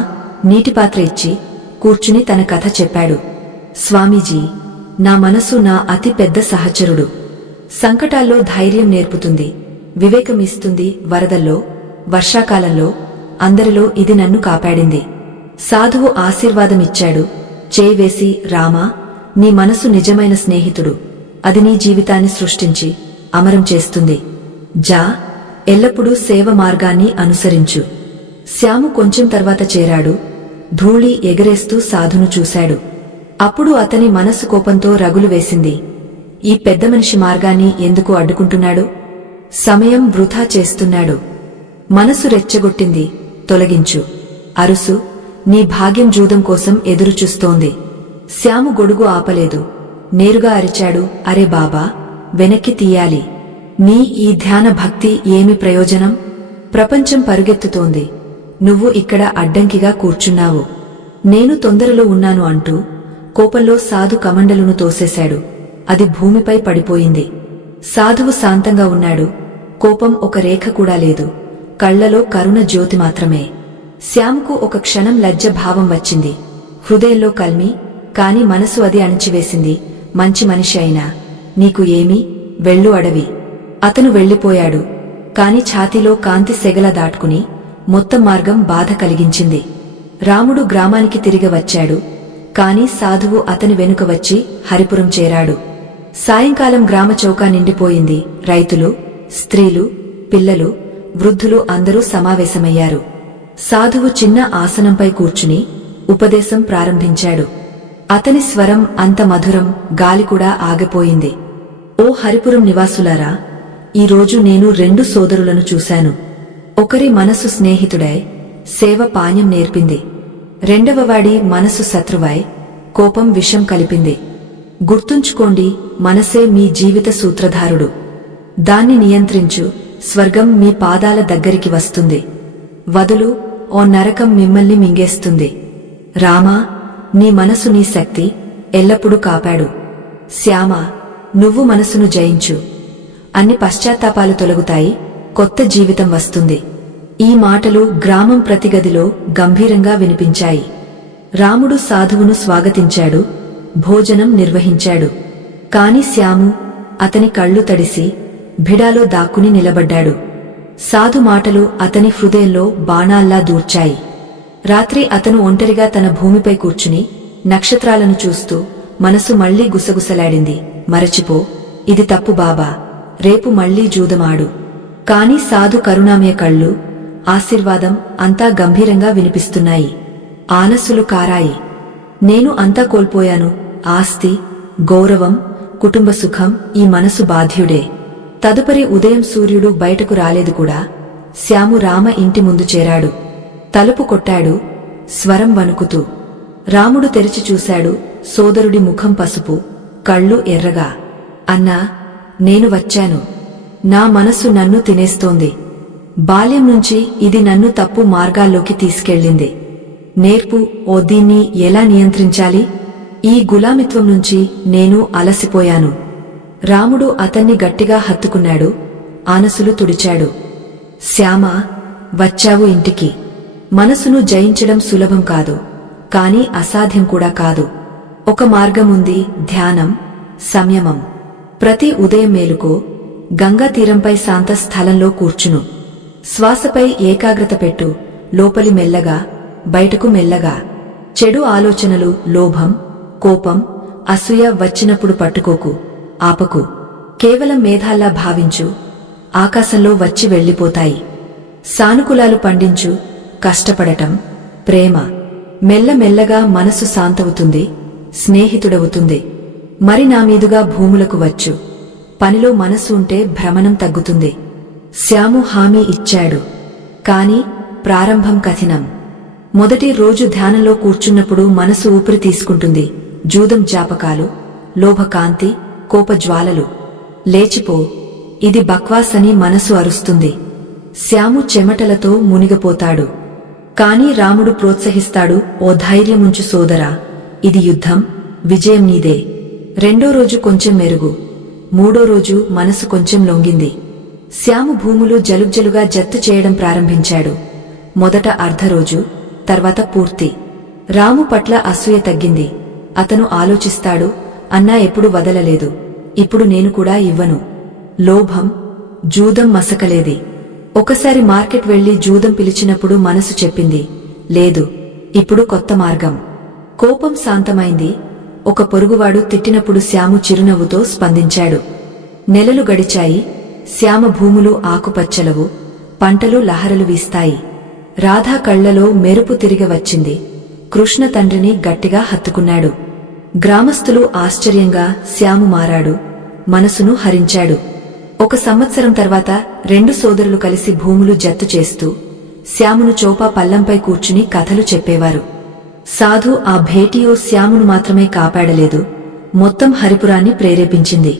నీటిపాత్ర ఇచ్చి కూర్చుని తన కథ చెప్పాడు. స్వామీజీ, నా మనసు నా అతి పెద్ద సహచరుడు. సంకటాల్లో ధైర్యం నేర్పుతుంది, వివేకం ఇస్తుంది. వరదల్లో, వర్షాకాలంలో, అందరిలో ఇది నన్ను కాపాడింది. సాధువు ఆశీర్వాదమిచ్చాడు, చేయివేసి, రామా, నీ మనసు నిజమైన స్నేహితుడు, అది నీ జీవితాన్ని సృష్టించి అమరం చేస్తుంది. జా, ఎల్లప్పుడూ సేవ మార్గాన్ని అనుసరించు. శ్యాము కొంచెం తర్వాత చేరాడు, ధూళి ఎగరేస్తూ సాధును చూశాడు. అప్పుడు అతని మనసు కోపంతో రగులు వేసింది. ఈ పెద్ద మనిషి మార్గాన్ని ఎందుకు అడ్డుకుంటున్నాడు? సమయం వృథా చేస్తున్నాడు. మనసు రెచ్చగొట్టింది. తొలగించు. అరుసు. నీ భాగ్యం జూదం కోసం ఎదురుచూస్తోంది. శ్యాము గొడుగు ఆపలేదు. నేరుగా అరిచాడు, అరే బాబా, వెనక్కి తీయాలి. నీ ఈ ధ్యాన భక్తి ఏమి ప్రయోజనం? ప్రపంచం పరుగెత్తుతోంది. నువ్వు ఇక్కడ అడ్డంకిగా కూర్చున్నావు. నేను తొందరలో ఉన్నాను అంటూ కోపంలో సాధు కమండలును తోసేశాడు. అది భూమిపై పడిపోయింది. సాధువు శాంతంగా ఉన్నాడు. కోపం ఒక రేఖ కూడా లేదు. కళ్లలో కరుణ జ్యోతి మాత్రమే. శ్యాముకు ఒక క్షణం లజ్జ భావం వచ్చింది. హృదయంలో కల్మి, కాని మనసు అది అణిచివేసింది. మంచి మనిషి అయినా నీకు ఏమి? వెళ్ళు అడవి. అతను వెళ్ళిపోయాడు. కాని ఛాతీలో కాంతి సెగల దాటుకుని మొత్తం మార్గం బాధ కలిగించింది. రాముడు గ్రామానికి తిరిగి వచ్చాడు. కాని సాధువు అతని వెనుక వచ్చి హరిపురం చేరాడు. సాయంకాలం గ్రామ చౌకా నిండిపోయింది. రైతులు, స్త్రీలు, పిల్లలు, వృద్ధులు అందరూ సమావేశమయ్యారు. సాధువు చిన్న ఆసనంపై కూర్చుని ఉపదేశం ప్రారంభించాడు. అతని స్వరం అంత మధురం, గాలి కూడా ఆగిపోయింది. ఓ హరిపురం నివాసులారా, ఈరోజు నేను 2 సోదరులను చూశాను. ఒకరి మనసు స్నేహితుడై సేవ పాణ్యం నేర్పింది. రెండవవాడి మనసు శత్రువై కోపం విషం కలిపింది. గుర్తుంచుకోండి, మనసే మీ జీవిత సూత్రధారుడు. దాన్ని నియంత్రించు, స్వర్గం మీ పాదాల దగ్గరికి వస్తుంది. వదులు, ఓ నరకం మిమ్మల్ని మింగేస్తుంది. రామా, నీ మనసు నీ శక్తి, ఎల్లప్పుడూ కాపాడు. శ్యామా, నువ్వు మనసును జయించు. అన్ని పశ్చాత్తాపాలు తొలగుతాయి, కొత్త జీవితం వస్తుంది. ఈ మాటలు గ్రామం ప్రతి గదిలో గంభీరంగా వినిపించాయి. రాముడు సాధువును స్వాగతించాడు. భోజనం నిర్వహించాడు. కాని శ్యాము, అతని కళ్ళు తడిసి భిడాలో దాక్కుని నిలబడ్డాడు. సాధు మాటలు అతని హృదయంలో బాణాల్లా దూర్చాయి. రాత్రి అతను ఒంటరిగా తన భూమిపై కూర్చుని నక్షత్రాలను చూస్తూ మనసు మళ్లీ గుసగుసలాడింది. మరచిపో, ఇది తప్పు బాబా, రేపు మళ్లీ జూదమాడు. కాని సాధు కరుణామయ కళ్ళు, ఆశీర్వాదం అంతా గంభీరంగా వినిపిస్తున్నాయి. ఆనస్సులు కారాయి. నేను అంతా కోల్పోయాను. ఆస్తి, గౌరవం, కుటుంబ సుఖం. ఈ మనసు బాధ్యుడే. తదుపరి ఉదయం సూర్యుడు బయటకు రాలేదు కూడా. శ్యాము రామ ఇంటి ముందు చేరాడు. తలుపు కొట్టాడు, స్వరం వణుకుతూ. రాముడు తెరిచి చూశాడు. సోదరుడి ముఖం పసుపు, కళ్ళు ఎర్రగా. అన్నా, నేను వచ్చాను. నా మనసు నన్ను తినేస్తోంది. బాల్యం నుంచి ఇది నన్ను తప్పు మార్గాల్లోకి తీసుకెళ్ళింది. నేర్పు, ఓ దీన్ని ఎలా నియంత్రించాలి? ఈ గులామిత్వం నుంచి నేను అలసిపోయాను. రాముడు అతన్ని గట్టిగా హత్తుకున్నాడు. ఆనసులు తుడిచాడు. శ్యామా, వచ్చావు ఇంటికి. మనసును జయించడం సులభం కాదు, కాని అసాధ్యం కూడా కాదు. ఒక మార్గముంది, ధ్యానం, సంయమం. ప్రతి ఉదయం మేలుకో, గంగా తీరంపై శాంత స్థలంలో కూర్చును. శ్వాసపై ఏకాగ్రత పెట్టు. లోపలి మెల్లగా, బయటకు మెల్లగా. చెడు ఆలోచనలు, లోభం, కోపం, అసూయ వచ్చినప్పుడు పట్టుకోకు, ఆపకు. కేవలం మేధాల్లా భావించు, ఆకాశంలో వచ్చి వెళ్లిపోతాయి. సానుకూలాలు పండించు, కష్టపడటం, ప్రేమ. మెల్లమెల్లగా మనసు శాంతవుతుంది, స్నేహితుడవుతుంది. మరి నా మీదుగా భూములకు వచ్చు. పనిలో మనసు ఉంటే భ్రమణం తగ్గుతుంది. శ్యాము హామీ ఇచ్చాడు. కాని ప్రారంభం కఠినం. మొదటి రోజు ధ్యానంలో కూర్చున్నప్పుడు మనసు ఊపిరి తీసుకుంటుంది. జూదం జ్ఞాపకాలు, లోభకాంతి, కోపజ్వాలలు. లేచిపో, ఇది బక్వాస్ అని మనసు అరుస్తుంది. శ్యాము చెమటలతో మునిగిపోతాడు. కాని రాముడు ప్రోత్సహిస్తాడు. ఓ ధైర్యముంచు సోదరా, ఇది యుద్ధం, విజయం నీదే. రెండో రోజు కొంచెం మెరుగు. మూడో రోజు మనసు కొంచెం లొంగింది. శ్యాము భూములు జలుగ్జలుగా జత్తు చేయడం ప్రారంభించాడు. మొదట అర్ధరోజు, తర్వాత పూర్తి. రాము పట్ల అసూయ తగ్గింది. అతను ఆలోచిస్తాడు, అన్నా ఎప్పుడు వదలలేదు, ఇప్పుడు నేను కూడా ఇవ్వను. లోభం, జూదం మసకలేది. ఒకసారి మార్కెట్ వెళ్లి జూదం పిలిచినప్పుడు మనసు చెప్పింది, లేదు, ఇప్పుడు కొత్త మార్గం. కోపం శాంతమైంది. ఒక పొరుగువాడు తిట్టినప్పుడు శ్యాము చిరునవ్వుతో స్పందించాడు. నెలలు గడిచాయి. శ్యామ భూములు ఆకుపచ్చలవు, పంటలు లహరలు వీస్తాయి. రాధా కళ్లలో మెరుపు తిరిగి వచ్చింది. కృష్ణ తండ్రిని గట్టిగా హత్తుకున్నాడు. గ్రామస్తులు ఆశ్చర్యంగా శ్యాము మారాడు, మనసును హరించాడు. 1 సంవత్సరం తర్వాత 2 సోదరులు కలిసి భూములు జత్తు చేస్తూ శ్యామును చోపా పల్లంపై కూర్చుని కథలు చెప్పేవారు. సాధు ఆ భేటీయో శ్యామును మాత్రమే కాపాడలేదు, మొత్తం హరిపురాన్ని ప్రేరేపించింది.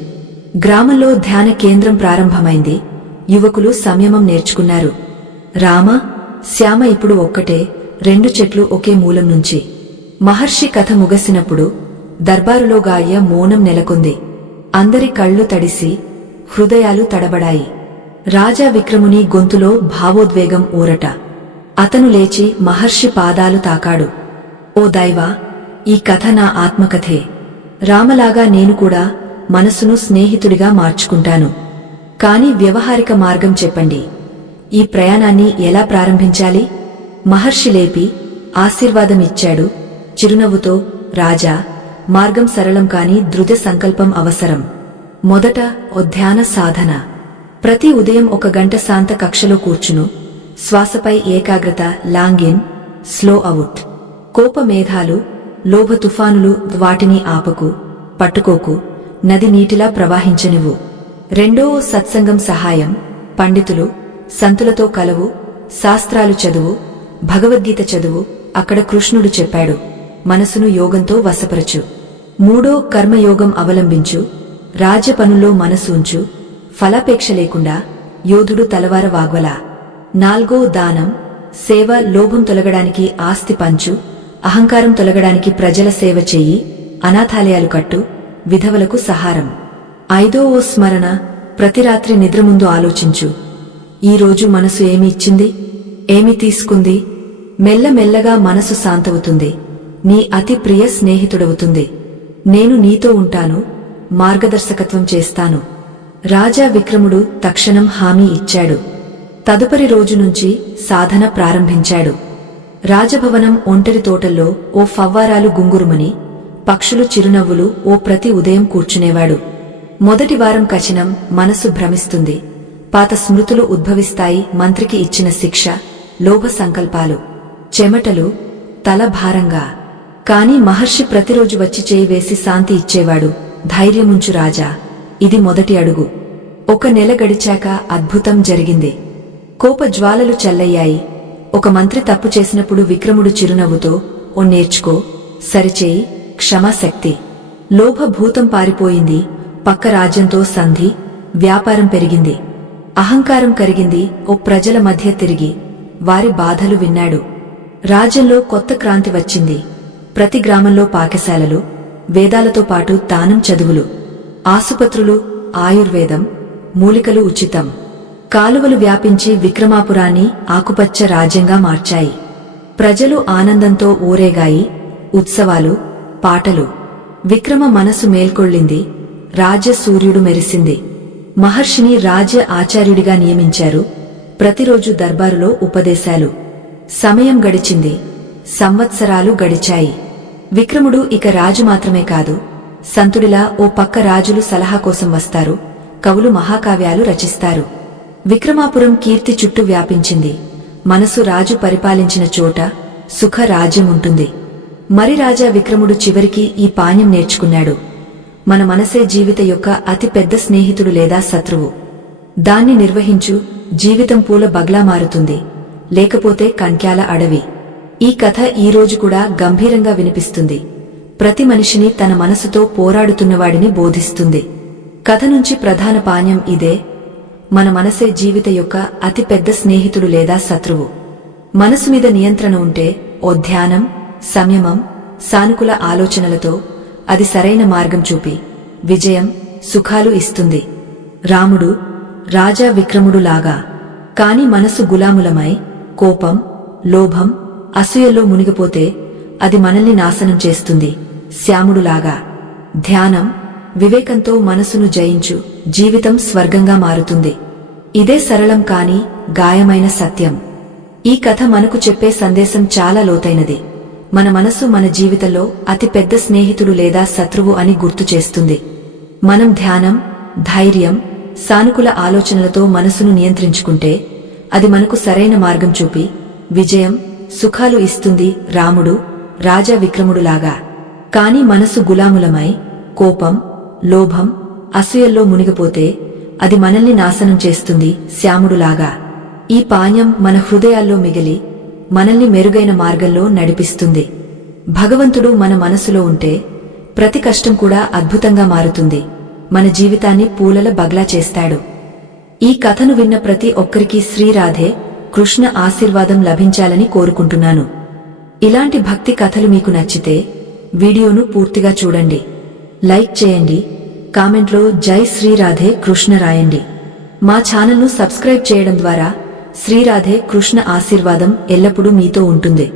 గ్రామంలో ధ్యాన కేంద్రం ప్రారంభమైంది. యువకులు సంయమం నేర్చుకున్నారు. రామ, శ్యామ ఇప్పుడు ఒక్కటే, 2 చెట్లు ఒకే మూలం నుంచి. మహర్షి కథ ముగసినప్పుడు దర్బారులో గాయ మౌనం నెలకొంది. అందరి కళ్ళు తడిసి హృదయాలు తడబడాయి. రాజా విక్రముని గొంతులో భావోద్వేగం ఊరట. అతను లేచి మహర్షి పాదాలు తాకాడు. ఓ దైవా, ఈ కథ నా ఆత్మకథే. రామలాగా నేను కూడా మనసును స్నేహితుడిగా మార్చుకుంటాను. కాని వ్యవహారిక మార్గం చెప్పండి. ఈ ప్రయాణాన్ని ఎలా ప్రారంభించాలి? మహర్షి లేపి ఆశీర్వాదమిచ్చాడు చిరునవ్వుతో. రాజా, మార్గం సరళం కాని దృఢ సంకల్పం అవసరం. మొదట ఓ ధ్యాన సాధన. ప్రతి ఉదయం 1 గంట శాంత కక్షలో కూర్చును. శ్వాసపై ఏకాగ్రత. లాంగిన్, స్లో అవుట్. కోపమేఘాలు, లోభ తుఫానులు వాటిని ఆపకు, పట్టుకోకు, నది నీటిలా ప్రవాహించనివ్వు. రెండో సత్సంగం సహాయం. పండితులు, సంతులతో కలవు, శాస్త్రాలు చదువు, భగవద్గీత చదువు. అక్కడ కృష్ణుడు చెప్పాడు, మనసును యోగంతో వశపరచు. మూడో కర్మయోగం అవలంబించు. రాజ్య పనుల్లో మనసు ఉంచు, ఫలాపేక్ష లేకుండా. యోధుడు తలవార వాగ్వల. 4 దానం, సేవ. లోభం తొలగడానికి ఆస్తి పంచు, అహంకారం తొలగడానికి ప్రజల సేవ చెయ్యి, అనాథాలయాలు కట్టు, విధవలకు సహారం. 5 స్మరణ. ప్రతి రాత్రి నిద్ర ముందు ఆలోచించు, ఈ రోజు మనసు ఏమి ఇచ్చింది, ఏమి తీసుకుంది. మెల్లమెల్లగా మనసు శాంతవుతుంది, నీ అతి ప్రియ స్నేహితుడవుతుంది. నేను నీతో ఉంటాను, మార్గదర్శకత్వం చేస్తాను. రాజా విక్రముడు తక్షణం హామీ ఇచ్చాడు. తదుపరి రోజు నుంచి సాధన ప్రారంభించాడు. రాజభవనం ఒంటరి తోటల్లో ఓ ఫవ్వారాలు గుంగురుమని, పక్షులు చిరునవ్వులు ఓ ప్రతి ఉదయం కూర్చునేవాడు. మొదటి వారం కఠినం, మనసు భ్రమిస్తుంది. పాత స్మృతులు ఉద్భవిస్తాయి. మంత్రికి ఇచ్చిన శిక్ష, లోభ సంకల్పాలు, చెమటలు, తల భారంగా. కాని మహర్షి ప్రతిరోజు వచ్చి చేయి వేసి శాంతి ఇచ్చేవాడు. ధైర్యముంచు రాజా, ఇది మొదటి అడుగు. 1 నెల గడిచాక అద్భుతం జరిగింది. కోప జ్వాలలు చల్లయ్యాయి. ఒక మంత్రి తప్పు చేసినప్పుడు విక్రముడు చిరునవ్వుతో, ఓ నేర్చుకో, సరిచేయి, క్షమాశక్తి. లోభ భూతం పారిపోయింది. పక్క రాజ్యంతో సంధి, వ్యాపారం పెరిగింది. అహంకారం కరిగింది. ఓ ప్రజల మధ్య తిరిగి వారి బాధలు విన్నాడు. రాజ్యంలో కొత్త క్రాంతి వచ్చింది. ప్రతి గ్రామంలో పాకశాలలు, వేదాలతో పాటు దానం చదువులు, ఆసుపత్రులు, ఆయుర్వేదం, మూలికలు ఉచితం. కాలువలు వ్యాపించి విక్రమాపురాన్ని ఆకుపచ్చ రాజ్యంగా మార్చాయి. ప్రజలు ఆనందంతో ఊరేగాయి. ఉత్సవాలు, పాటలు. విక్రమ మనసు మేల్కొళ్ళింది. రాజ్య సూర్యుడు మెరిసింది. మహర్షిని రాజ్య ఆచార్యుడిగా నియమించారు. ప్రతిరోజు దర్బారులో ఉపదేశాలు. సమయం గడిచింది. సంవత్సరాలు గడిచాయి. విక్రముడు ఇక రాజు మాత్రమే కాదు, సంతుడిలా. ఓ పక్క రాజులు సలహా కోసం వస్తారు, కవులు మహాకావ్యాలు రచిస్తారు. విక్రమాపురం కీర్తి చుట్టూ వ్యాపించింది. మనసు రాజు పరిపాలించిన చోట సుఖ రాజ్యముంటుంది. మరి రాజా విక్రముడు చివరికి ఈ పాణ్యం నేర్చుకున్నాడు. మన మనసే జీవిత యొక్క అతి పెద్ద స్నేహితుడు లేదా శత్రువు. దాన్ని నిర్వహించు, జీవితం పూల బగ్లా మారుతుంది, లేకపోతే కంక్యాల అడవి. ఈ కథ ఈరోజు కూడా గంభీరంగా వినిపిస్తుంది. ప్రతి మనిషిని తన మనసుతో పోరాడుతున్నవాడిని బోధిస్తుంది. కథ నుంచి ప్రధాన పాణ్యం ఇదే: మన మనసే జీవిత యొక్క అతి పెద్ద స్నేహితుడు లేదా శత్రువు. మనసు మీద నియంత్రణ ఉంటే, ఓ ధ్యానం, సంయమం, సానుకూల ఆలోచనలతో అది సరైన మార్గం చూపి విజయం, సుఖాలు ఇస్తుంది. రాముడు, రాజా విక్రముడు లాగా. కాని మనసు గులాములమై కోపం, లోభం, అసూయల్లో మునిగిపోతే అది మనల్ని నాశనం చేస్తుంది. శ్యాముడులాగా. ధ్యానం, వివేకంతో మనసును జయించు, జీవితం స్వర్గంగా మారుతుంది. ఇదే సరళం కాని గాయమైన సత్యం. ఈ కథ మనకు చెప్పే సందేశం చాలా లోతైనది. మన మనసు మన జీవితంలో అతి పెద్ద స్నేహితుడు లేదా శత్రువు అని గుర్తు చేస్తుంది. మనం ధ్యానం, ధైర్యం, సానుకూల ఆలోచనలతో మనసును నియంత్రించుకుంటే అది మనకు సరైన మార్గం చూపి విజయం, సుఖాలు ఇస్తుంది. రాముడు, రాజా విక్రముడులాగా. కాని మనసు గులాములమై కోపం, లోభం, అసూయల్లో మునిగిపోతే అది మనల్ని నాశనం చేస్తుంది. శ్యాముడులాగా ఈ పాణ్యం మన హృదయాల్లో మిగిలి మనల్ని మెరుగైన మార్గంలో నడిపిస్తుంది. భగవంతుడు మన మనసులో ఉంటే ప్రతి కష్టం కూడా అద్భుతంగా మారుతుంది. మన జీవితాన్ని పూలల బగ్లా చేస్తాడు. ఈ కథను విన్న ప్రతి ఒక్కరికి శ్రీరాధే కృష్ణ ఆశీర్వాదం లభించాలని కోరుకుంటున్నాను. ఇలాంటి భక్తి కథలు మీకు నచ్చితే వీడియోను పూర్తిగా చూడండి, లైక్ చేయండి, కామెంట్లో జై శ్రీరాధే కృష్ణ రాయండి. మా ఛానల్ను సబ్స్క్రైబ్ చేయడం ద్వారా శ్రీరాధే కృష్ణ ఆశీర్వాదం ఎల్లప్పుడూ మీతో ఉంటుంది.